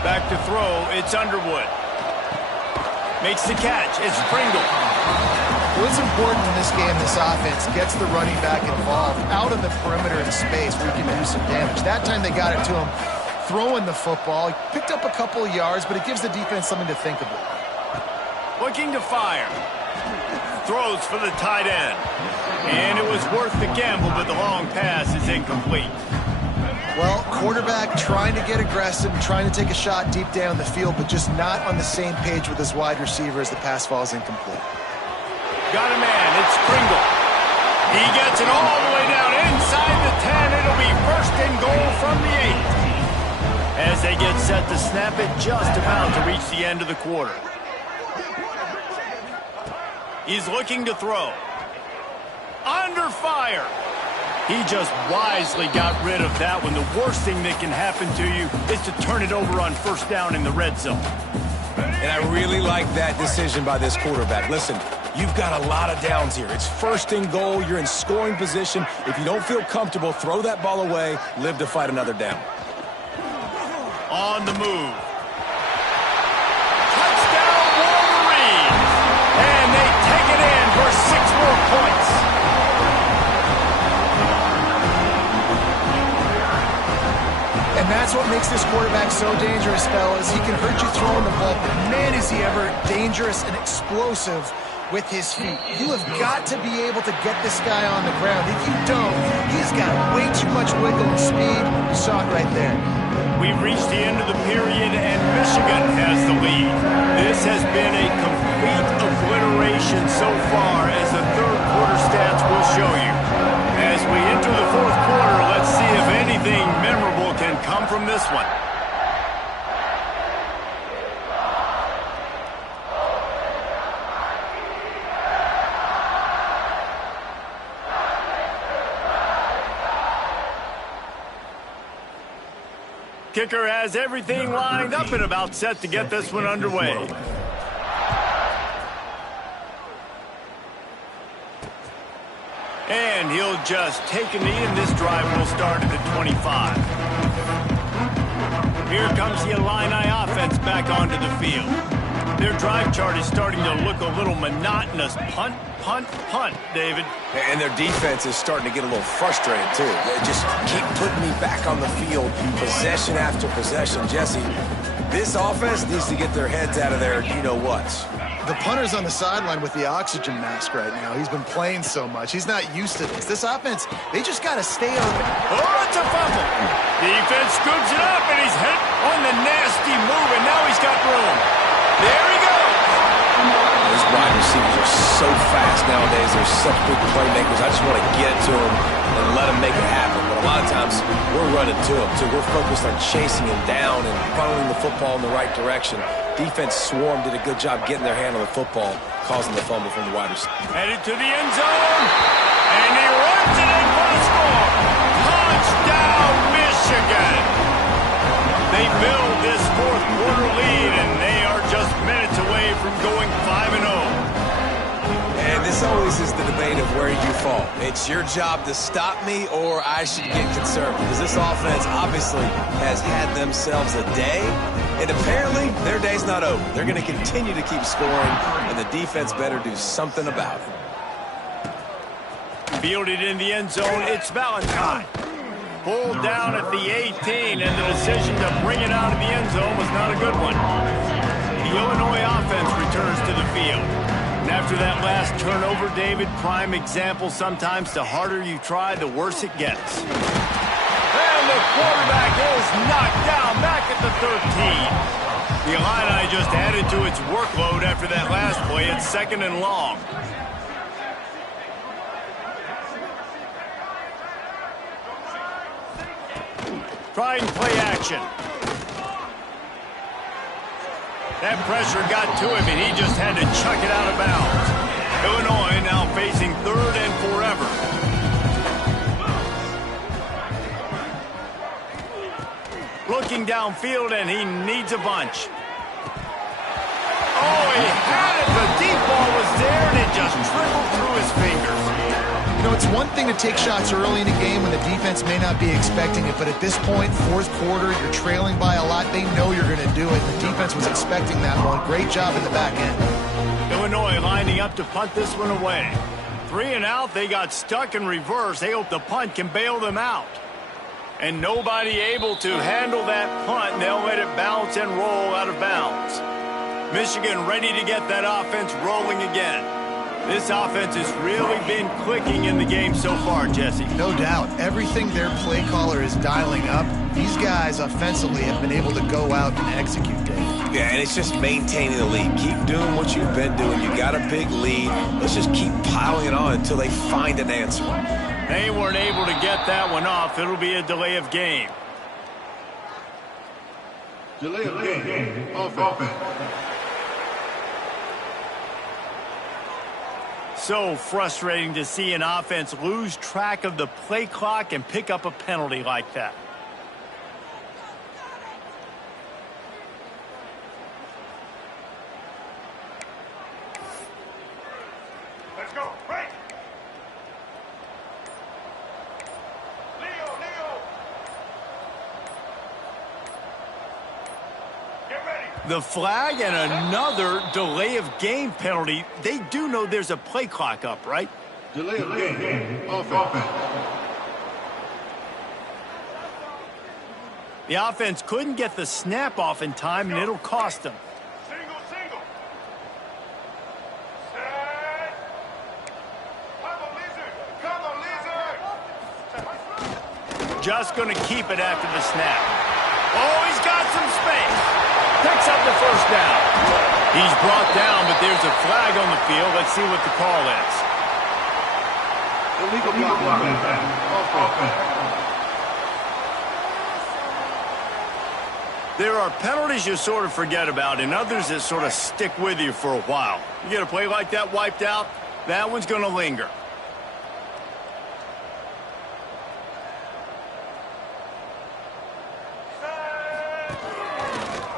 Back to throw, it's Underwood. Makes the catch. It's Pringle. What's important in this game, this offense gets the running back involved out of the perimeter in space where he can do some damage. That time they got it to him throwing the football. He picked up a couple of yards, but it gives the defense something to think about. Looking to fire. Throws for the tight end. And it was worth the gamble, but the long pass is incomplete. Well, quarterback trying to get aggressive, trying to take a shot deep down the field, but just not on the same page with his wide receiver as the pass falls incomplete. Got a man. It's Pringle. He gets it all the way down inside the 10. It'll be first and goal from the 8. As they get set to snap it, just about to reach the end of the quarter. He's looking to throw. Under fire. He just wisely got rid of that one. The worst thing that can happen to you is to turn it over on first down in the red zone. And I really like that decision by this quarterback. Listen, you've got a lot of downs here. It's first and goal. You're in scoring position. If you don't feel comfortable, throw that ball away. Live to fight another down. On the move. Touchdown, Wolverines! And they take it in for 6 more points. And that's what makes this quarterback so dangerous, fellas. He can hurt you throwing the ball, but man, is he ever dangerous and explosive with his feet. You have got to be able to get this guy on the ground. If you don't, he's got way too much wiggle and speed. You saw it right there. We've reached the end of the period, and Michigan has the lead. This has been a complete obliteration so far, as the third quarter stats will show you. As we enter the fourth quarter, let's see if anything memorable can come from this one. Kicker has everything lined up and about set to get this one underway. And he'll just take a knee, and this drive will start at the 25. Here comes the Illini offense back onto the field. Their drive chart is starting to look a little monotonous. Punt, punt, punt, David. And their defense is starting to get a little frustrated, too. They just keep putting me back on the field, possession after possession. Jesse, this offense needs to get their heads out of their you-know-whats. The punter's on the sideline with the oxygen mask right now. He's been playing so much. He's not used to this. This offense, they just got to stay open. Oh, it's a fumble. Defense scoops it up, and he's hit on the nasty move, and now he's got room. There he goes. These wide receivers are so fast nowadays. They're such big playmakers. I just want to get to them and let them make it happen. But a lot of times, we're running to them, too. We're focused on chasing him down and funneling the football in the right direction. Defense swarm did a good job getting their hand on the football, causing the fumble from the wide receiver. Headed to the end zone, and he runs it in for the score. Touchdown, Michigan. They build this fourth quarter lead, and they are just minutes away from going 5-0. And this always is the debate of where you fall. It's your job to stop me, or I should get concerned, because this offense obviously has had themselves a day, and apparently their day's not over. They're going to continue to keep scoring, and the defense better do something about it. Fielded in the end zone, it's Valentine. Pulled down at the 18, and the decision to bring it out of the end zone was not a good one. The Illinois offense returns to the field. And after that last turnover, David, prime example, sometimes the harder you try, the worse it gets. And the quarterback is knocked down back at the 13. The Illini just added to its workload after that last play. It's 2nd and long. Trying play action. That pressure got to him, and he just had to chuck it out of bounds. Illinois now facing 3rd and forever. Looking downfield, and he needs a bunch. Oh, he had it. The deep ball was there, and it just dribbled through his fingers. You know, it's one thing to take shots early in a game when the defense may not be expecting it, but at this point, fourth quarter, you're trailing by a lot. They know you're going to do it. The defense was expecting that one. Great job in the back end. Illinois lining up to punt this one away. 3 and out, they got stuck in reverse. They hope the punt can bail them out. And nobody able to handle that punt, and they'll let it bounce and roll out of bounds. Michigan ready to get that offense rolling again. This offense has really been clicking in the game so far, Jesse. No doubt. Everything their play caller is dialing up, these guys offensively have been able to go out and execute, Dave. Yeah, and it's just maintaining the lead. Keep doing what you've been doing. You got a big lead. Let's just keep piling it on until they find an answer. They weren't able to get that one off. It'll be a delay of game. Delay of game. Offense. So frustrating to see an offense lose track of the play clock and pick up a penalty like that. Let's go. Break. Leo. Get ready. The flag and another delay of game penalty. They do know there's a play clock up, right? Delay of game. Offense. The offense couldn't get the snap off in time, and it'll cost them. Single. Set. Come on, Lizard. Just going to keep it after the snap. Oh, he's got some space. Picks up the first down. He's brought down, but there's a flag on the field. Let's see what the call is. Illegal blocking. Offense. There are penalties you sort of forget about and others that sort of stick with you for a while. You get a play like that wiped out, that one's going to linger.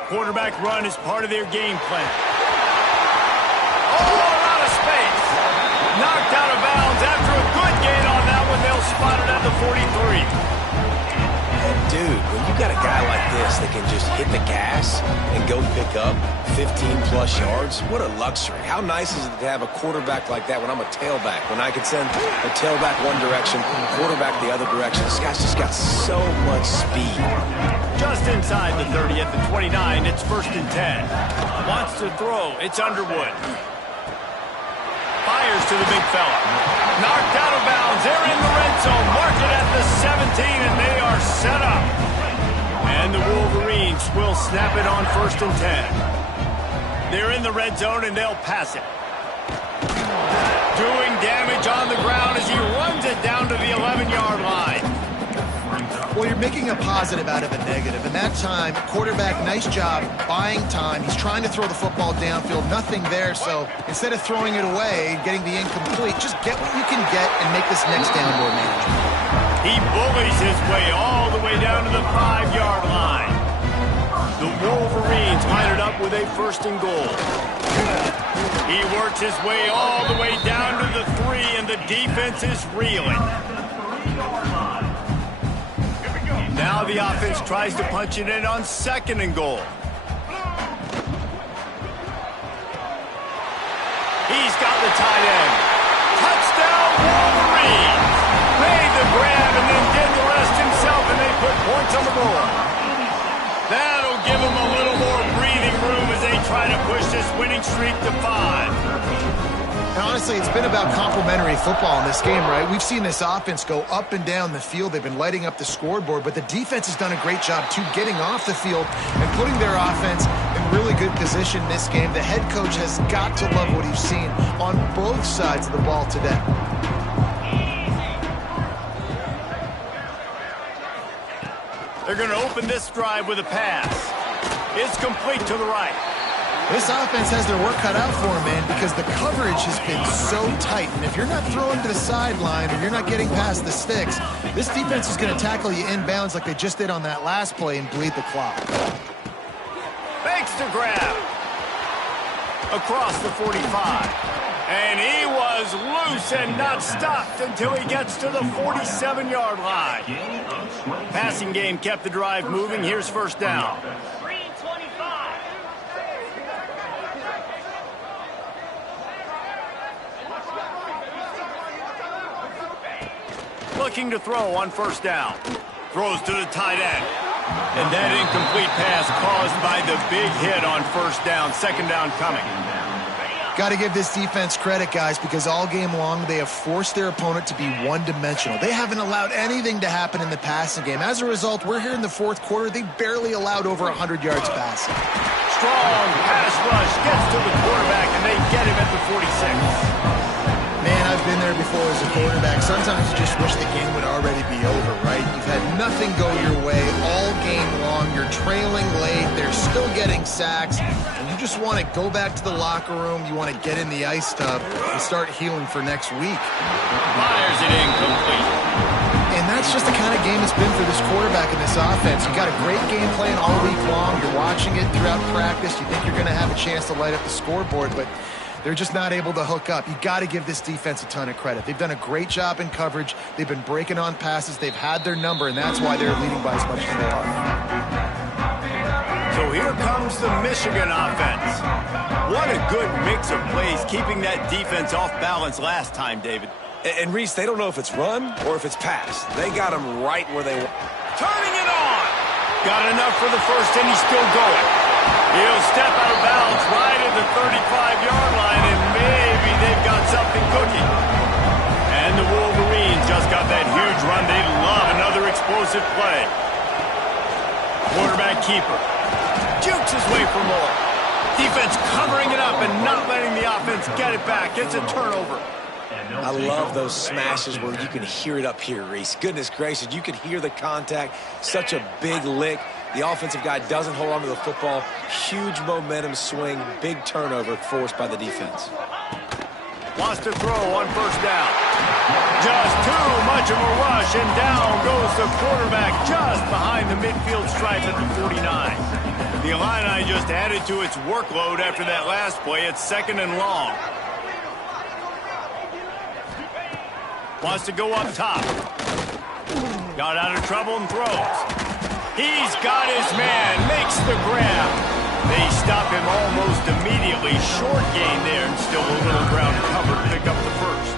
Quarterback run is part of their game plan. Oh, a lot of space. Knocked out of bounds after a good gain on that one. They'll spot it at the 43. Dude, when you got a guy like this that can just hit the gas and go pick up 15-plus yards, what a luxury. How nice is it to have a quarterback like that when I'm a tailback, when I can send a tailback one direction, quarterback the other direction. This guy's just got so much speed. Just inside the 30 at the 29, it's 1st and 10. Wants to throw, it's Underwood. Fires to the big fella. Knocked out of bounds. They're in the red zone. Mark it at the 17, and they are set up. And the Wolverines will snap it on 1st and 10. They're in the red zone, and they'll pass it. Doing damage on the ground as he runs it down to the 11-yard line. Well, you're making a positive out of a negative. And that time, quarterback, nice job buying time. He's trying to throw the football downfield. Nothing there. So instead of throwing it away, getting the incomplete, just get what you can get and make this next down more manageable. He bullies his way all the way down to the 5-yard line. The Wolverines line it up with a 1st and goal. He works his way all the way down to the 3, and the defense is reeling. Now the offense tries to punch it in on 2nd and goal. He's got the tight end. Touchdown Wolverines! Made the grab and then did the rest himself, and they put points on the board. That'll give them a little more breathing room as they try to push this winning streak to 5. And honestly, it's been about complementary football in this game, right? We've seen this offense go up and down the field. They've been lighting up the scoreboard, but the defense has done a great job, too, getting off the field and putting their offense in really good position in this game. The head coach has got to love what he's seen on both sides of the ball today. They're going to open this drive with a pass. It's complete to the right. This offense has their work cut out for them, man, because the coverage has been so tight. And if you're not throwing to the sideline or you're not getting past the sticks, this defense is going to tackle you inbounds like they just did on that last play and bleed the clock. Fakes to grab. Across the 45. And he was loose and not stopped until he gets to the 47-yard line. Passing game kept the drive moving. Here's 1st down. looking to throw on first down. Throws to the tight end. And that incomplete pass caused by the big hit on first down. Second down coming. Got to give this defense credit, guys, because all game long they have forced their opponent to be one-dimensional. They haven't allowed anything to happen in the passing game. As a result, we're here in the fourth quarter. They barely allowed over 100 yards passing. Strong pass rush gets to the quarterback, and they get him at the 46. Man, I've been there before as a quarterback. Sometimes you just wish the game would already be over, right? You've had nothing go your way all game long. You're trailing late. They're still getting sacks. And you just want to go back to the locker room. You want to get in the ice tub and start healing for next week. Fires it incomplete. And that's just the kind of game it's been for this quarterback in this offense. You got a great game plan all week long. You're watching it throughout practice. You think you're going to have a chance to light up the scoreboard, but they're just not able to hook up. You got to give this defense a ton of credit. They've done a great job in coverage. They've been breaking on passes. They've had their number, and that's why they're leading by as much as they are. So here comes the Michigan offense. What a good mix of plays, keeping that defense off balance last time, David. And Reese, they don't know if it's run or if it's pass. They got him right where they want. Turning it on. Got enough for the first, and he's still going. He'll step out of bounds right at the 35-yard line, and maybe they've got something cooking. And the Wolverines just got that huge run. They love another explosive play. Quarterback keeper. Jukes his way for more. Defense covering it up and not letting the offense get it back. It's a turnover. I love those smashes where you can hear it up here, Reese. Goodness gracious, you can hear the contact. Such a big lick. The offensive guy doesn't hold on to the football. Huge momentum swing. Big turnover forced by the defense. Wants to throw on first down. Just too much of a rush, and down goes the quarterback just behind the midfield stripe at the 49. The Illini just added to its workload after that last play. It's second and long. Wants to go up top. Got out of trouble and throws. He's got his man. Makes the grab. They stop him almost immediately. Short gain there and still a little ground cover to pick up the first.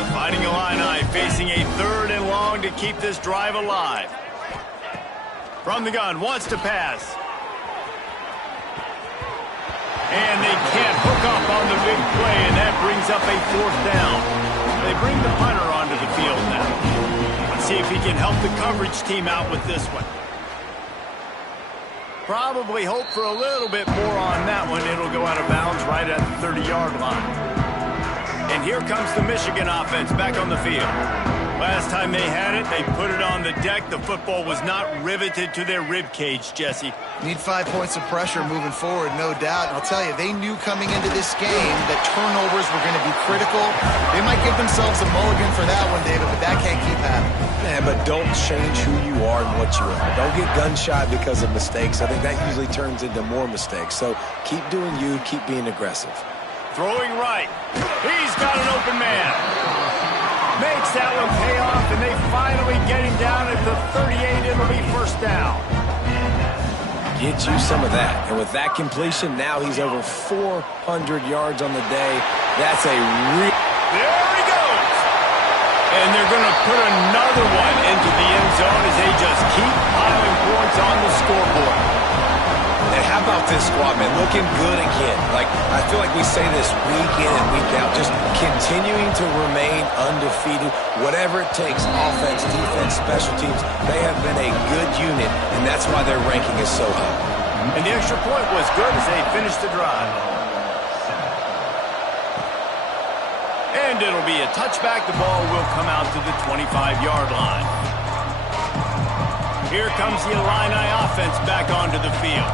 The Fighting Illini facing a third and long to keep this drive alive. From the gun. Wants to pass. And they can't hook up on the big play, and that brings up a fourth down. They bring the punter onto the field now. Let's see if he can help the coverage team out with this one. Probably hope for a little bit more on that one. It'll go out of bounds right at the 30-yard line. And here comes the Michigan offense back on the field. Last time they had it, they put it on the deck. The football was not riveted to their rib cage, Jesse. Need 5 points of pressure moving forward, no doubt. And I'll tell you, they knew coming into this game that turnovers were going to be critical. They might give themselves a mulligan for that one, David, but that can't keep happening. Yeah, but don't change who you are and what you are. Don't get gun-shy because of mistakes. I think that usually turns into more mistakes. So keep doing you, keep being aggressive. Throwing right. He's got an open man. Makes that one pay off, and they finally get him down at the 38. It'll be first down. Get you some of that. And with that completion, now he's over 400 yards on the day. That's a real... There he goes. And they're going to put another one into the end zone as they just keep piling points on the scoreboard. And how about this squad, man? Looking good again. Like, I feel like we say this week in and week out, just continuing to remain undefeated. Whatever it takes, offense, defense, special teams, they have been a good unit, and that's why their ranking is so high. And the extra point was good as they finished the drive. And it'll be a touchback. The ball will come out to the 25-yard line. Here comes the Illini offense back onto the field.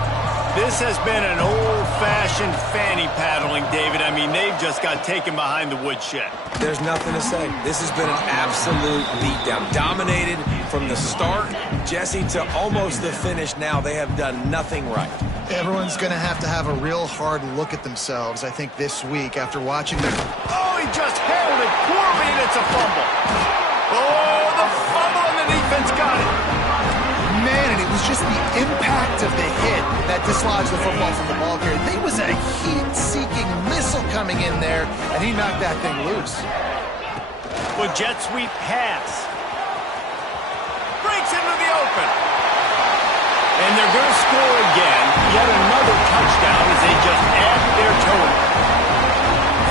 This has been an old-fashioned fanny paddling, David. I mean, they've just got taken behind the woodshed. There's nothing to say. This has been an absolute beatdown. Dominated from the start, Jesse, to almost the finish now. They have done nothing right. Everyone's going to have a real hard look at themselves, I think, this week after watching them. Oh, he just held it poorly, and it's a fumble. Oh, the fumble, and the defense got it. Man, and it was just the impact of the hit that dislodged the football from the ball carrier. There was a heat-seeking missile coming in there, and he knocked that thing loose. With jet sweep pass. Breaks into the open. And they're going to score again. Yet another touchdown as they just add to their total.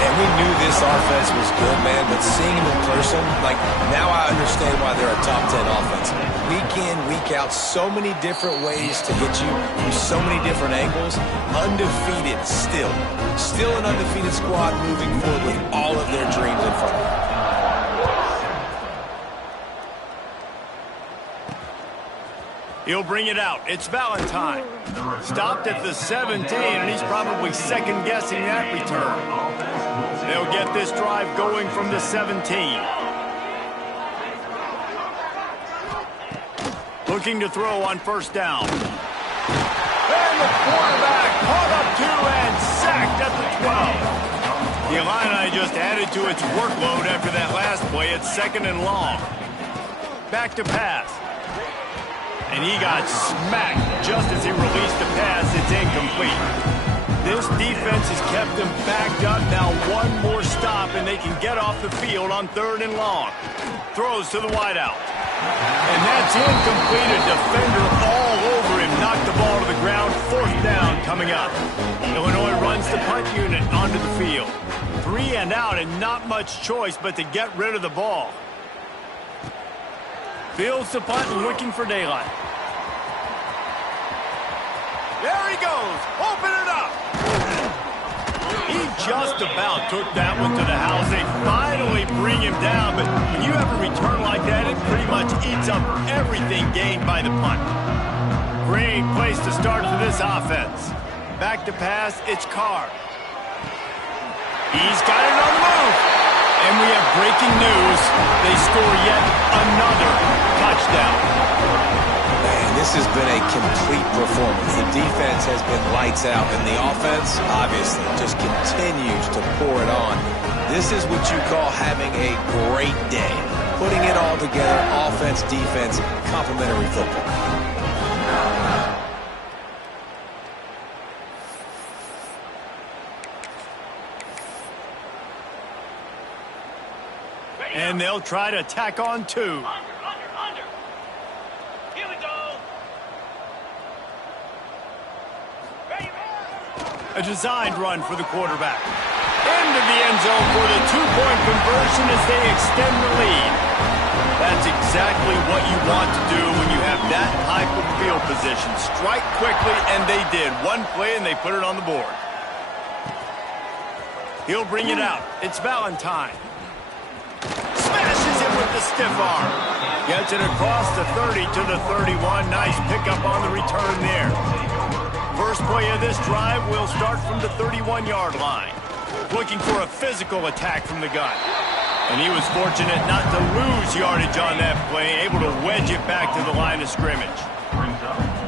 And we knew this offense was good, man, but seeing them in person, like, now I understand why they're a top 10 offense. Week in, week out, so many different ways to hit you from so many different angles. Undefeated still. Still an undefeated squad moving forward with all of their dreams in front of them. He'll bring it out. It's Valentine. Stopped at the 17, and he's probably second-guessing that return. They'll get this drive going from the 17. Looking to throw on first down. And the quarterback caught up to and sacked at the 12. The Illini just added to its workload after that last play. It's second and long. Back to pass. And he got smacked just as he released the pass. It's incomplete. This defense has kept them backed up. Now one more stop, and they can get off the field on third and long. Throws to the wideout. And that's incomplete. A defender all over him. Knocked the ball to the ground. Fourth down coming up. Illinois runs the punt unit onto the field. 3 and out, and not much choice but to get rid of the ball. Fields the punt and looking for daylight. There he goes. Open it up. He just about took that one to the house. They finally bring him down, but when you have a return like that, it pretty much eats up everything gained by the punt. Great place to start for this offense. Back to pass, it's Carr. He's got it on the move. And we have breaking news. They score yet another touchdown. Man, this has been a complete performance. The defense has been lights out, and the offense, obviously, just continues to pour it on. This is what you call having a great day. Putting it all together, offense, defense, complementary football. And they'll try to tack on two. Under. Here we go. A designed run for the quarterback. Into the end zone for the two-point conversion as they extend the lead. That's exactly what you want to do when you have that type of field position. Strike quickly, and they did. One play, and they put it on the board. He'll bring it out. It's Valentine. Smashes it with the stiff arm. Gets it across the 30 to the 31. Nice pickup on the return there. First play of this drive will start from the 31-yard line. Looking for a physical attack from the gun. And he was fortunate not to lose yardage on that play, able to wedge it back to the line of scrimmage.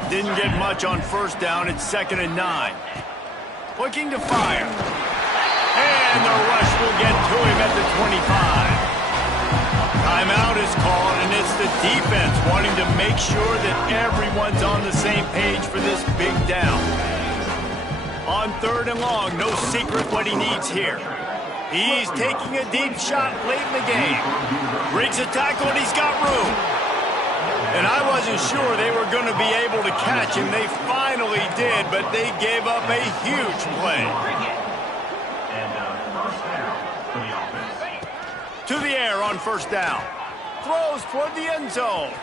Didn't get much on first down. It's 2nd and 9. Looking to fire. And the rush will get to him at the 25. Timeout is called, and it's the defense wanting to make sure that everyone's on the same page for this big down. On 3rd and long, no secret what he needs here. He's taking a deep shot late in the game. Breaks a tackle, and he's got room. And I wasn't sure they were going to be able to catch him. They finally did, but they gave up a huge play. To the air on first down. Throws toward the end zone.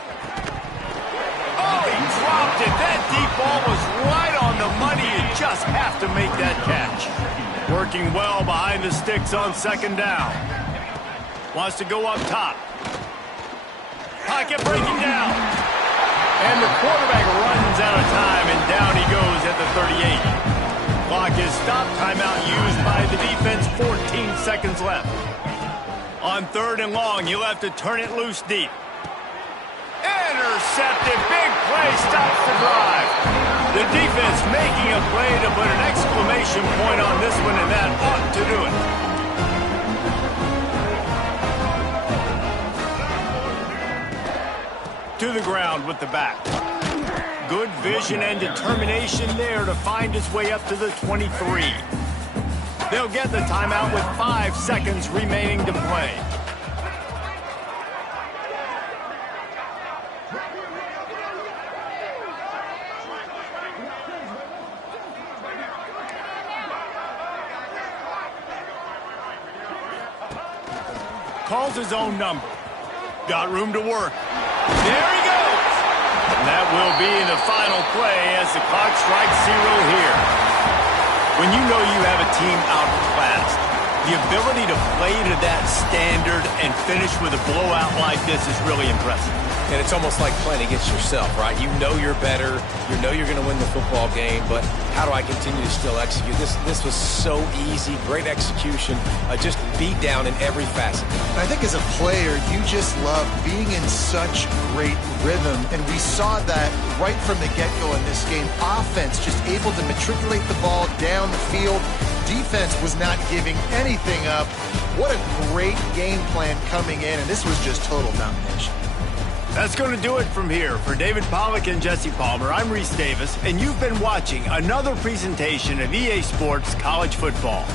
Oh, he dropped it. That deep ball was right on the money. You just have to make that catch. Working well behind the sticks on 2nd down. Wants to go up top. Pocket breaking down. And the quarterback runs out of time, and down he goes at the 38. Clock is stopped. Timeout used by the defense. 14 seconds left. On 3rd and long, he'll have to turn it loose deep. Intercepted. Big play stops the drive. The defense making a play to put an exclamation point on this one, and that ought to do it. To the ground with the back. Good vision and determination there to find his way up to the 23. They'll get the timeout with 5 seconds remaining to play. calls his own number. Got room to work. There he goes. And that will be the final play as the clock strikes 0 here. When you know you have a team outclassed, the ability to play to that standard and finish with a blowout like this is really impressive. And it's almost like playing against yourself, right? You know you're better. You know you're going to win the football game, but how do I continue to still execute? This was so easy, great execution, just beat down in every facet. I think as a player, you just love being in such great rhythm, and we saw that right from the get-go in this game. Offense just able to matriculate the ball down the field. Defense was not giving anything up. What a great game plan coming in, and this was just total domination. That's going to do it from here. For David Pollack and Jesse Palmer, I'm Reese Davis, and you've been watching another presentation of EA Sports College Football.